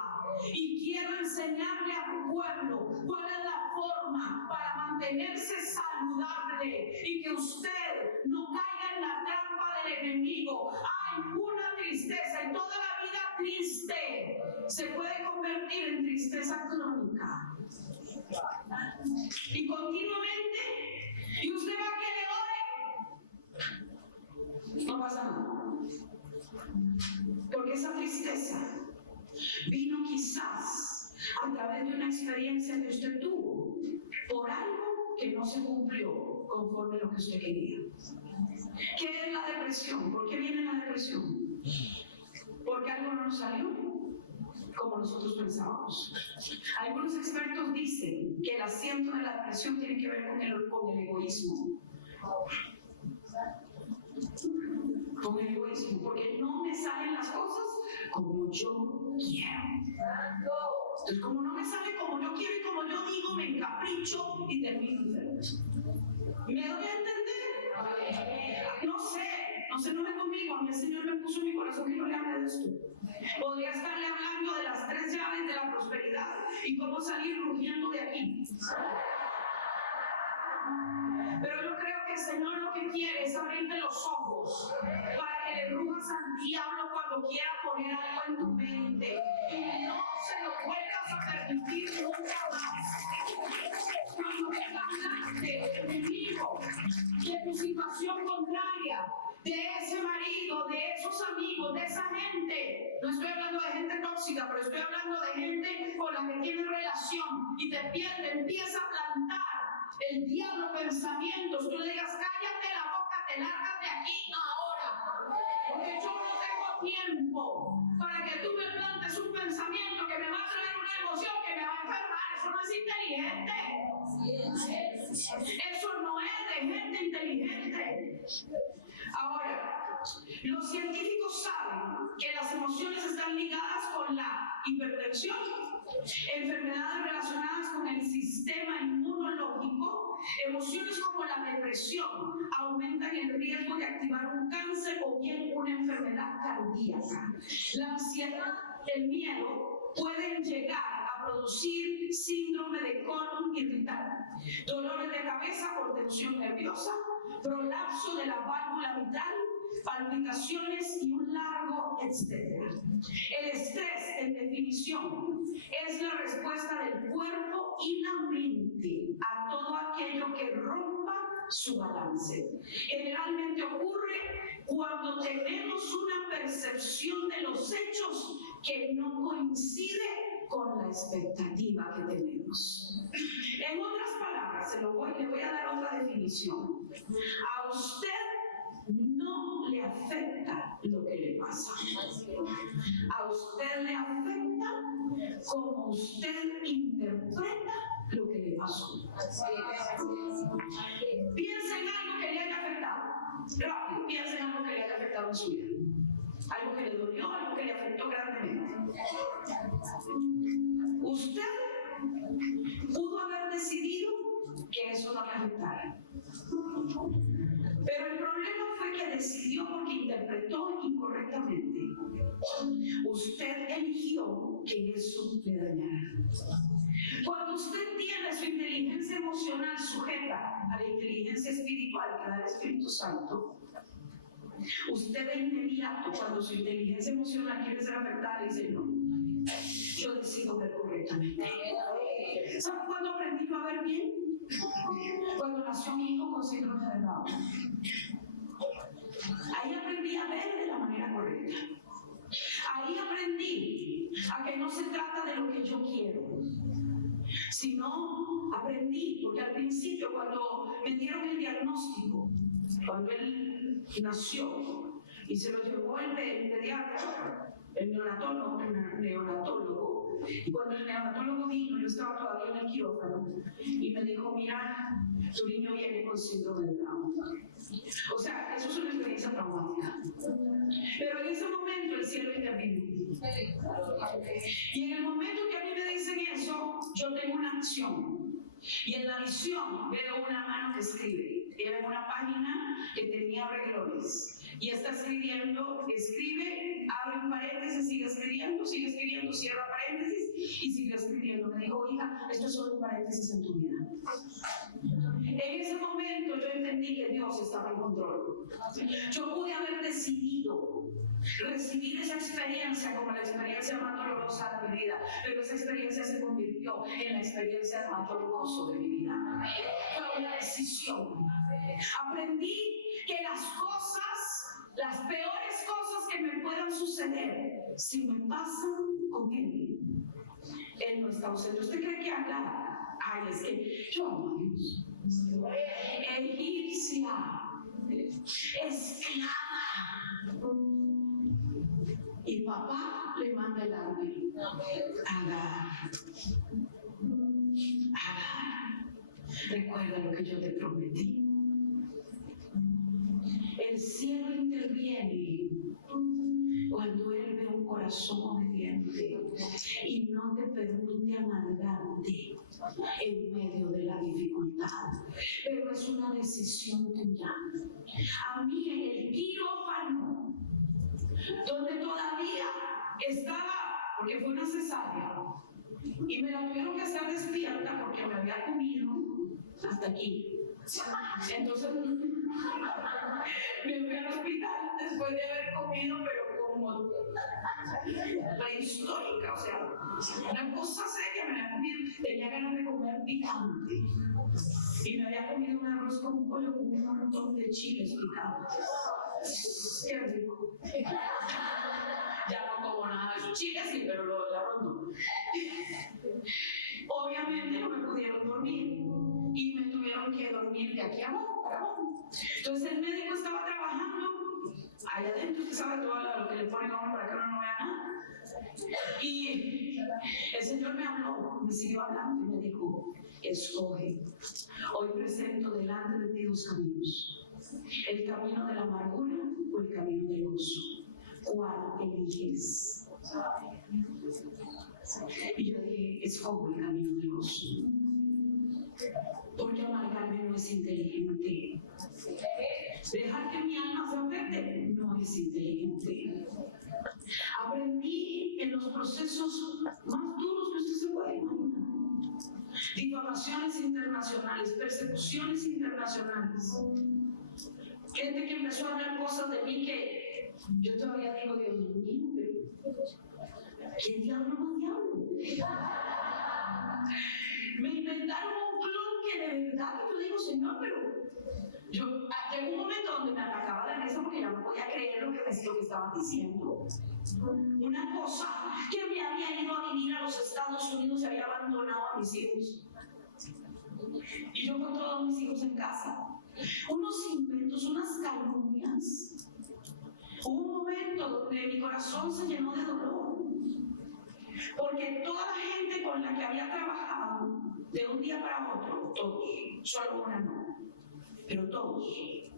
Y quiero enseñarle a tu pueblo cuál es la forma para mantenerse saludable y que usted no caiga en la trampa del enemigo. Hay una tristeza y toda la vida triste se puede convertir en tristeza crónica. Y continuamente, y usted va a que le ore, no pasa nada. Porque esa tristeza vino quizás a través de una experiencia que usted tuvo por algo que no se cumplió conforme a lo que usted quería. ¿Qué es la depresión? ¿Por qué viene la depresión? Porque algo no nos salió como nosotros pensábamos. Algunos expertos dicen que el asiento de la depresión tiene que ver con el egoísmo. Con el egoísmo, porque no me salen las cosas como yo quiero. Entonces, como no me sale como yo quiero y como yo digo, me encapricho y termino enfermo. ¿Me doy a entender? No se enoje conmigo. A mí el Señor me puso en mi corazón que no le hable de esto. Podría estarle hablando de las 3 llaves de la prosperidad y cómo salir rugiendo de aquí. Pero yo creo que el Señor lo que quiere es abrirte los ojos para que le rujas al diablo cuando quiera poner algo en tu mente y no se lo vuelvas a permitir nunca más. Cuando venga hablarte del enemigo, de tu situación contraria, de ese marido, de esos amigos, de esa gente, no estoy hablando de gente tóxica, pero estoy hablando de gente con la que tienes relación y te empieza a plantar el diablo pensamientos, tú le digas cállate la boca, te largas de aquí ahora, porque yo no tengo tiempo para que tú me plantes un pensamiento que me va a traer una emoción que me va a enfermar. Eso no es inteligente. Eso no es de gente inteligente. Ahora, los científicos saben que las emociones están ligadas con la hipertensión, enfermedades relacionadas con el sistema inmunológico, emociones como la depresión aumentan el riesgo de activar un cáncer o bien una enfermedad cardíaca. La ansiedad, el miedo pueden llegar a producir síndrome de colon irritable, dolores de cabeza por tensión nerviosa, prolapso de la válvula mitral, palpitaciones y un largo etcétera. El estrés, en definición, es la respuesta del cuerpo y la mente a todo aquello que rompa su balance. Generalmente ocurre cuando tenemos una percepción de los hechos que no coincide con la expectativa que tenemos. En otras palabras, le voy a dar otra definición. A usted no le afecta lo que le pasa. A usted le afecta como usted interpreta lo que le pasó. Piensa en algo que le haya afectado. Rápido, piensa en algo que le haya afectado en su vida. Algo que le dolió, algo que le afectó grandemente. Usted pudo haber decidido que eso no le afectara. Pero el problema fue que decidió porque interpretó incorrectamente. Usted eligió que eso le dañara. Cuando usted tiene su inteligencia emocional sujeta a la inteligencia espiritual que da el Espíritu Santo, usted de inmediato, cuando su inteligencia emocional quiere ser afectada, dice: no, yo decido ver correctamente. ¿Sabe cuándo aprendí yo a ver bien? Cuando nació mi hijo con síndrome de Down. Ahí aprendí a ver de la manera correcta. Ahí aprendí a que no se trata de lo que yo quiero, sino aprendí, porque al principio, cuando me dieron el diagnóstico, cuando él nació y se lo llevó el pediatra, el neonatólogo, y cuando el neonatólogo vino, yo estaba todavía en el quirófano, y me dijo: mira, tu niño viene con síndrome de Down. O sea, eso es una experiencia traumática. Pero en ese momento el cielo intervino. Y en el momento que a mí me dicen eso, yo tengo una acción. Y en la visión veo una mano que escribe. Era una página que tenía renglones. Y está escribiendo, escribe, abre un paréntesis, sigue escribiendo, cierra paréntesis y sigue escribiendo. Me dijo: hija, esto es solo un paréntesis en tu vida. En ese momento yo entendí que Dios estaba en control. Yo pude haber decidido recibir esa experiencia como la experiencia más dolorosa de mi vida, pero esa experiencia se convirtió en la experiencia de mayor gozo de mi vida. Fue una decisión. Aprendí que las cosas, las peores cosas que me puedan suceder, si me pasan con Él, Él no está ausente. ¿Usted cree que habla? Ay, es que yo amo a Dios. Egipcia, esclava. Y papá le manda el ángel. Agar. Recuerda lo que yo te prometí. El cielo interviene cuando Él ve un corazón obediente y no te permite amargarte en medio de la dificultad. Pero es una decisión tuya. A mí en el quirófano, donde todavía estaba, porque fue una cesárea, y me la tuvieron que hacer despierta porque me había comido hasta aquí. Entonces me fui al hospital después de haber comido, pero como prehistórica, o sea, una cosa seria. Me había comido, tenía ganas de comer picante, y me había comido un arroz con pollo con un montón de chiles picantes. Qué rico. Ya no como nada de esos chiles, sí, pero el arroz no. Obviamente no me pudieron dormir y me tuvieron que dormir de aquí abajo para abajo. Entonces el médico estaba trabajando allá adentro, usted sabe todo lo que le ponen a uno para que uno no vea nada. Y el Señor me habló, me siguió hablando y me dijo: escoge. Hoy presento delante de ti dos caminos: el camino de la amargura o el camino del gozo. ¿Cuál eliges? Y yo dije: escojo el camino del gozo. Porque amargarme no es inteligente. Dejar que mi alma se afecte no es inteligente. Aprendí en los procesos más duros que usted se puede imaginar. Difamaciones internacionales, persecuciones internacionales. Gente que empezó a hablar cosas de mí que yo todavía digo: Dios mío, pero ¿qué diablo más diablo? Me inventaron un clon que de verdad que yo digo: Señor, pero yo llegó un momento donde me atacaba la risa porque ya no podía creer lo que estaban diciendo. Una cosa que me había ido a vivir a los Estados Unidos y había abandonado a mis hijos. Y yo con todos mis hijos en casa. Unos inventos, unas calumnias. Hubo un momento donde mi corazón se llenó de dolor. Porque toda la gente con la que había trabajado, de un día para otro, todos, solo una no, pero todos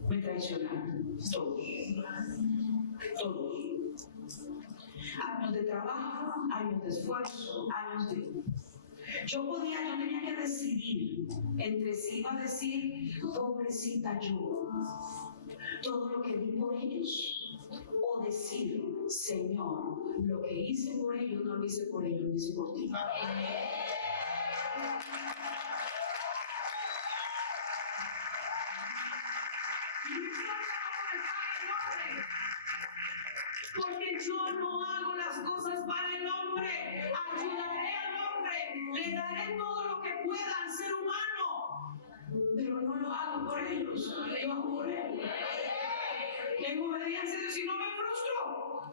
me traicionaron, todos. Años de trabajo, años de esfuerzo, años de... Yo tenía que decidir entre si iba a decir, pobrecita yo, todo lo que di por ellos, o decir, Señor, lo que hice por ellos no lo hice por ellos, lo hice por ti. Porque yo no hago las cosas para el hombre, ayudaré al hombre, le daré todo lo que pueda al ser humano, pero no lo hago por ellos, lo hago por él. En obediencia, si no me frustro,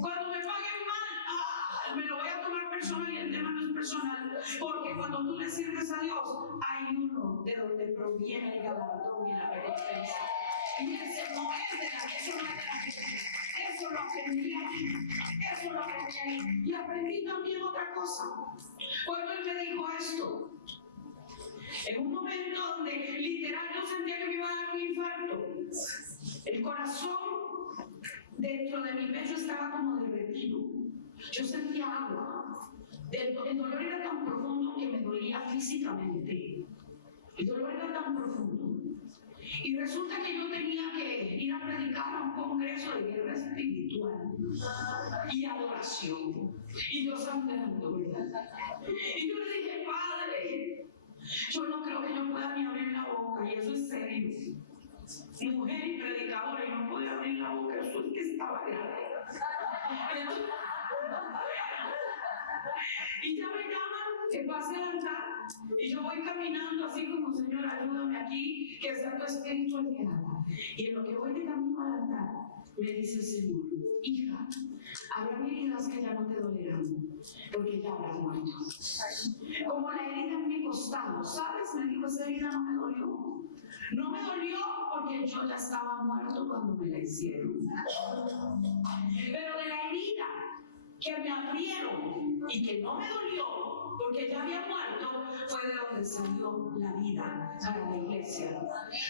cuando me paguen mal, me lo voy a tomar personal y el tema no es personal, porque cuando tú le sirves a Dios, hay uno de donde proviene el galardón y la recompensa. Y ese no es de eso no es de la gente. Eso lo aprendí aquí, eso lo aprendí. Y aprendí también otra cosa. Cuando él me dijo esto, en un momento donde literal yo sentía que me iba a dar un infarto, el corazón dentro de mi pecho estaba como derretido. Yo sentía agua. El dolor era tan profundo que me dolía físicamente. El dolor era tan profundo. Y resulta que yo tenía que ir a predicar a un congreso de guerra espiritual y adoración. Y yo sangrando, ¿verdad? Y yo le dije, Padre, yo no creo que yo pueda ni abrir la boca, y eso es serio. Mujer y predicadora, y no podía abrir la boca, eso es que estaba grave. Y ya me llaman que pase al altar, y yo voy caminando así como, Señor, ayúdame aquí, que sea tu espíritu el que haga. Y en lo que voy de camino al altar, me dice el Señor, hija, habrá heridas que ya no te dolerán, porque ya habrás muerto. Como la herida en mi costado, ¿sabes? Me dijo, esa herida no me dolió. No me dolió porque yo ya estaba muerto cuando me la hicieron. Pero de la herida que me abrieron y que no me dolió porque ya había muerto, fue de donde salió la vida para la iglesia.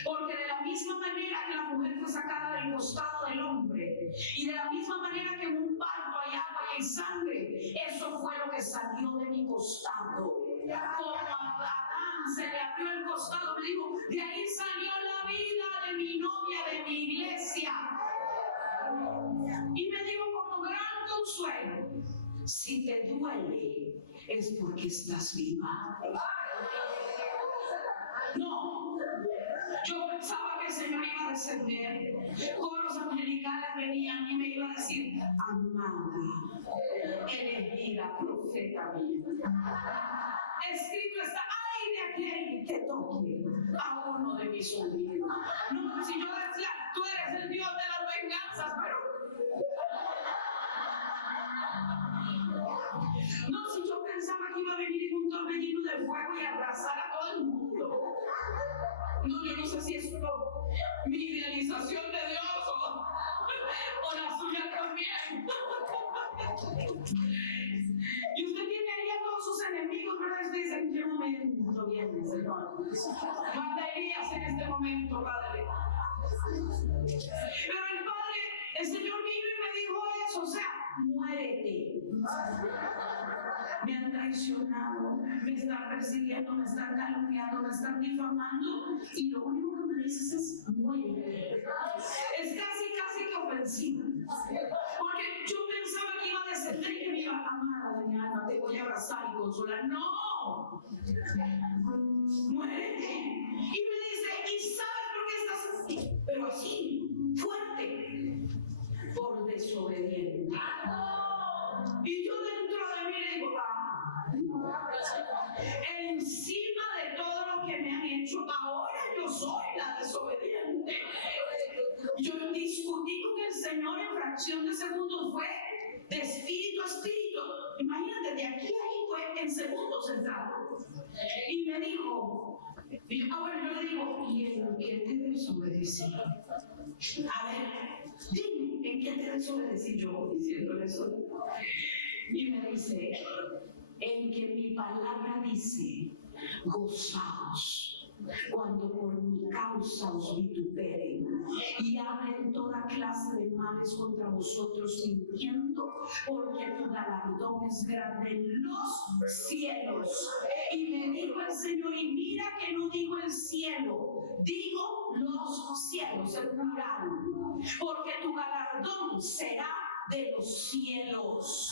Porque de la misma manera que la mujer fue sacada del costado del hombre, y de la misma manera que en un parto hay agua y hay sangre, eso fue lo que salió de mi costado. Como a Adán se le abrió el costado, me dijo, de ahí salió la vida de mi novia, de mi iglesia. Y me dijo como gran consuelo, si te duele es porque estás viva. No, yo pensaba que el Señor iba a descender, coros angelicales venían y me iba a decir, amada, elegida, profeta mía. Escrito está, ay de aquel que toque a uno de mis sobrinos. No, si yo decía, tú eres el Dios de las venganzas, pero no, si yo pensaba que iba a venir en un torbellino de fuego y abrazar a todo el mundo. No, yo no sé si es mi idealización de Dios o la suya también. Y usted tiene ahí a todos sus enemigos, ¿verdad? Y usted dice, ¿en qué momento viene, Señor? Manda Elías en este momento, Padre. Pero el Señor vino y me dijo eso, o sea, muérete. Me han traicionado, me están persiguiendo, me están calumniando, me están difamando, y lo único que me dices es muérete. Es casi que ofensivo, porque yo pensaba que iba a descender y que me iba a amar, mi alma, te voy a abrazar y consolar. No, muérete. Y me dice, ¿y sabes por qué estás así? Pero así, fuerte, por desobediente. Y yo dentro de mí le digo, encima de todo lo que me han hecho, ahora yo soy la desobediente. Yo discutí con el Señor en fracción de segundos, fue de espíritu a espíritu. Imagínate, de aquí a ahí fue en segundos entrado. Y me dijo, bueno, yo le digo, ¿y en qué te desobedecí? A ver, dime, ¿en qué te desobedecí yo diciéndole eso? Y me dice, en que mi palabra dice, gozaos cuando por mi causa os vituperen y hablen toda clase de males contra vosotros mintiendo, porque tu galardón es grande en los cielos. Y me dijo el Señor, y mira que no digo el cielo, digo los cielos, el plural, porque tu galardón será de los cielos.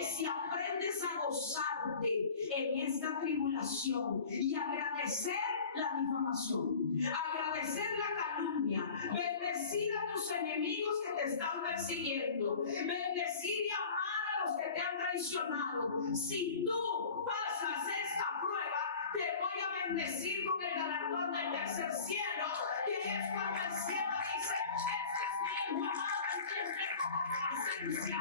Si aprendes a gozarte en esta tribulación y agradecer la difamación, agradecer la calumnia, bendecir a tus enemigos que te están persiguiendo, bendecir y amar a los que te han traicionado. Si tú pasas esta prueba, te voy a bendecir con el galardón del tercer cielo, que es cuando el cielo dice, este es mi hijo amado, en quien tengo complacencia.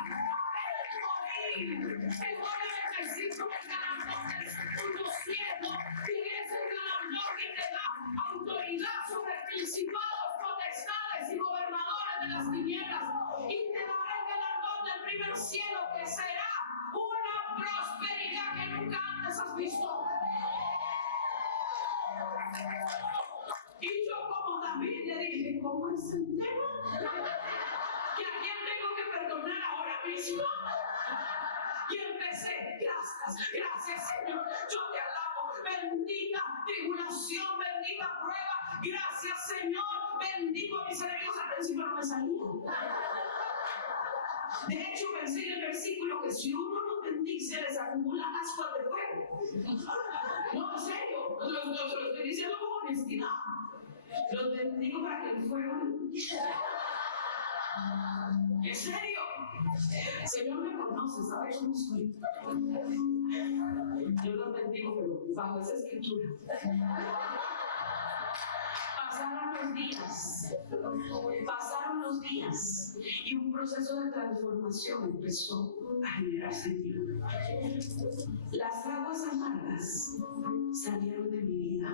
Te voy a bendecir con el galardón del segundo cielo, que es el galardón que te da autoridad sobre principados, potestades y gobernadores de las tinieblas, y te dará el galardón del primer cielo, que será una prosperidad que nunca antes has visto. Y yo, como David, le dije, ¿cómo es el tema? ¿Que a quién tengo que perdonar ahora mismo? Y empecé, gracias Señor, yo te alabo, bendita tribulación, bendita prueba, gracias Señor, bendigo a mis enemigos. Al principio no me salía. De hecho, pensé en el versículo que si uno no bendice, les acumula ascuas de fuego. No, en serio, lo estoy diciendo con honestidad. Los bendigo para que el fuego... ¿En serio? El Señor me conoce, sabe cómo soy. Yo los bendigo, pero bajo esa escritura. Pasaron los días y un proceso de transformación empezó a generarse en mí. Las aguas amargas salieron de mi vida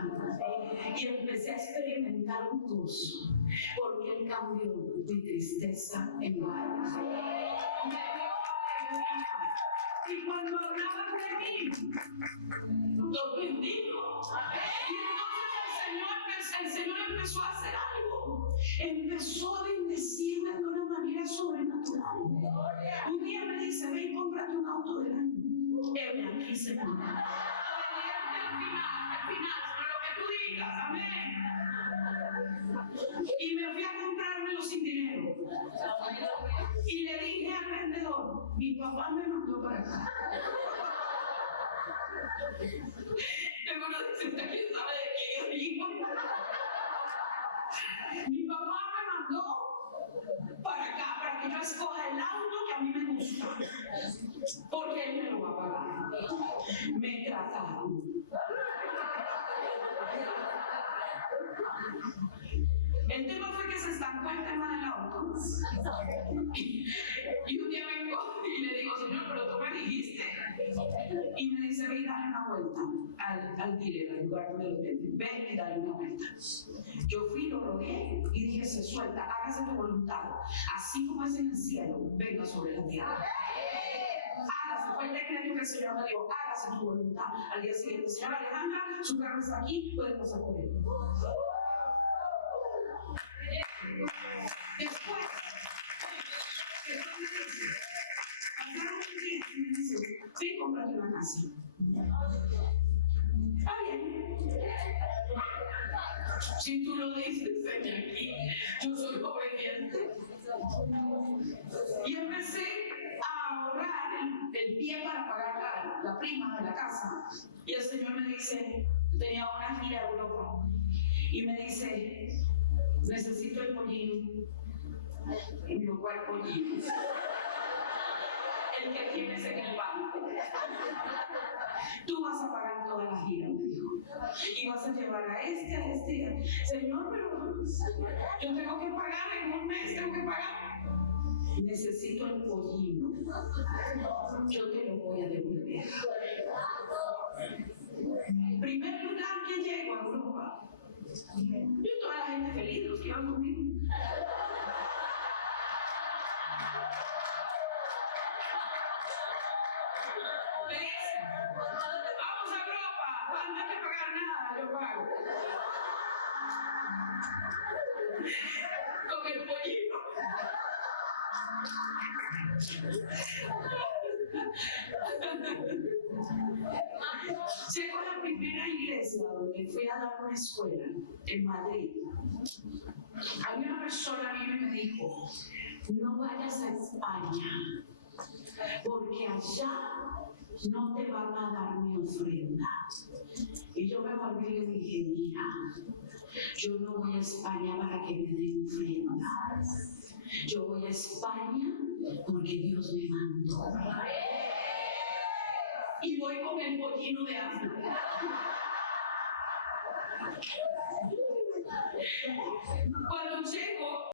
y empecé a experimentar un gozo, porque Él cambió mi tristeza en gozo. Y cuando hablaban de mí, los bendigo. Y entonces el Señor empezó a hacer algo. Empezó a bendecirme de una manera sobrenatural. Un día me dice, ven, cómprate un auto del año. Heme aquí, Señor. Obediente al final, sobre lo que tú digas, amén. Y me fui a comprármelo sin dinero. Y le dije al vendedor, mi papá me mandó para acá. Algunos dicen, ¿quién sabe de quién es hijo? Mi papá me mandó para acá, para que yo escoja el auto que a mí me gusta, porque él me lo va a pagar. Me trataron. El tema fue que se estancó el tema del auto. Y un día vengo y le digo, Señor, pero tú me dijiste. Y me dice, ve y dale una vuelta al dealer, al lugar donde lo venden. Ve y dale una vuelta. Yo fui, lo rodeé y dije, se suelta, hágase tu voluntad. Así como es en el cielo, venga sobre la tierra. Hágase, fue el decreto que el Señor me dijo, hágase tu voluntad. Al día siguiente, señora Alejandra, su carro está aquí, puede pasar por él. Después pasaron un día y me dice, sí, cómprate una casa. Está bien. Si tú lo dices, ven aquí, yo soy obediente. Y empecé a ahorrar el pie para pagar la prima de la casa. Y el Señor me dice, tenía una gira a Europa, y me dice, necesito el pollino. Y digo, ¿cuál pollino? El que tienes en el banco. Tú vas a pagar toda la gira, me dijo. Y vas a llevar a este. Señor, pero yo tengo que pagar en un mes, tengo que pagar. Necesito el pollino. Yo te lo voy a devolver. Primer lugar que llego a Europa. Yo toda la gente feliz, los que iban conmigo. Me dice, vamos a Europa, no hay que pagar nada, yo pago. Con el pollito. Llego a la primera iglesia donde fui a dar una escuela en Madrid. Había una persona vino y me dijo, no vayas a España, porque allá no te van a dar mi ofrenda. Y yo me volví y le dije, mira, yo no voy a España para que me den ofrenda. Yo voy a España porque Dios me mandó. Y voy con el pollino de África. Cuando llego,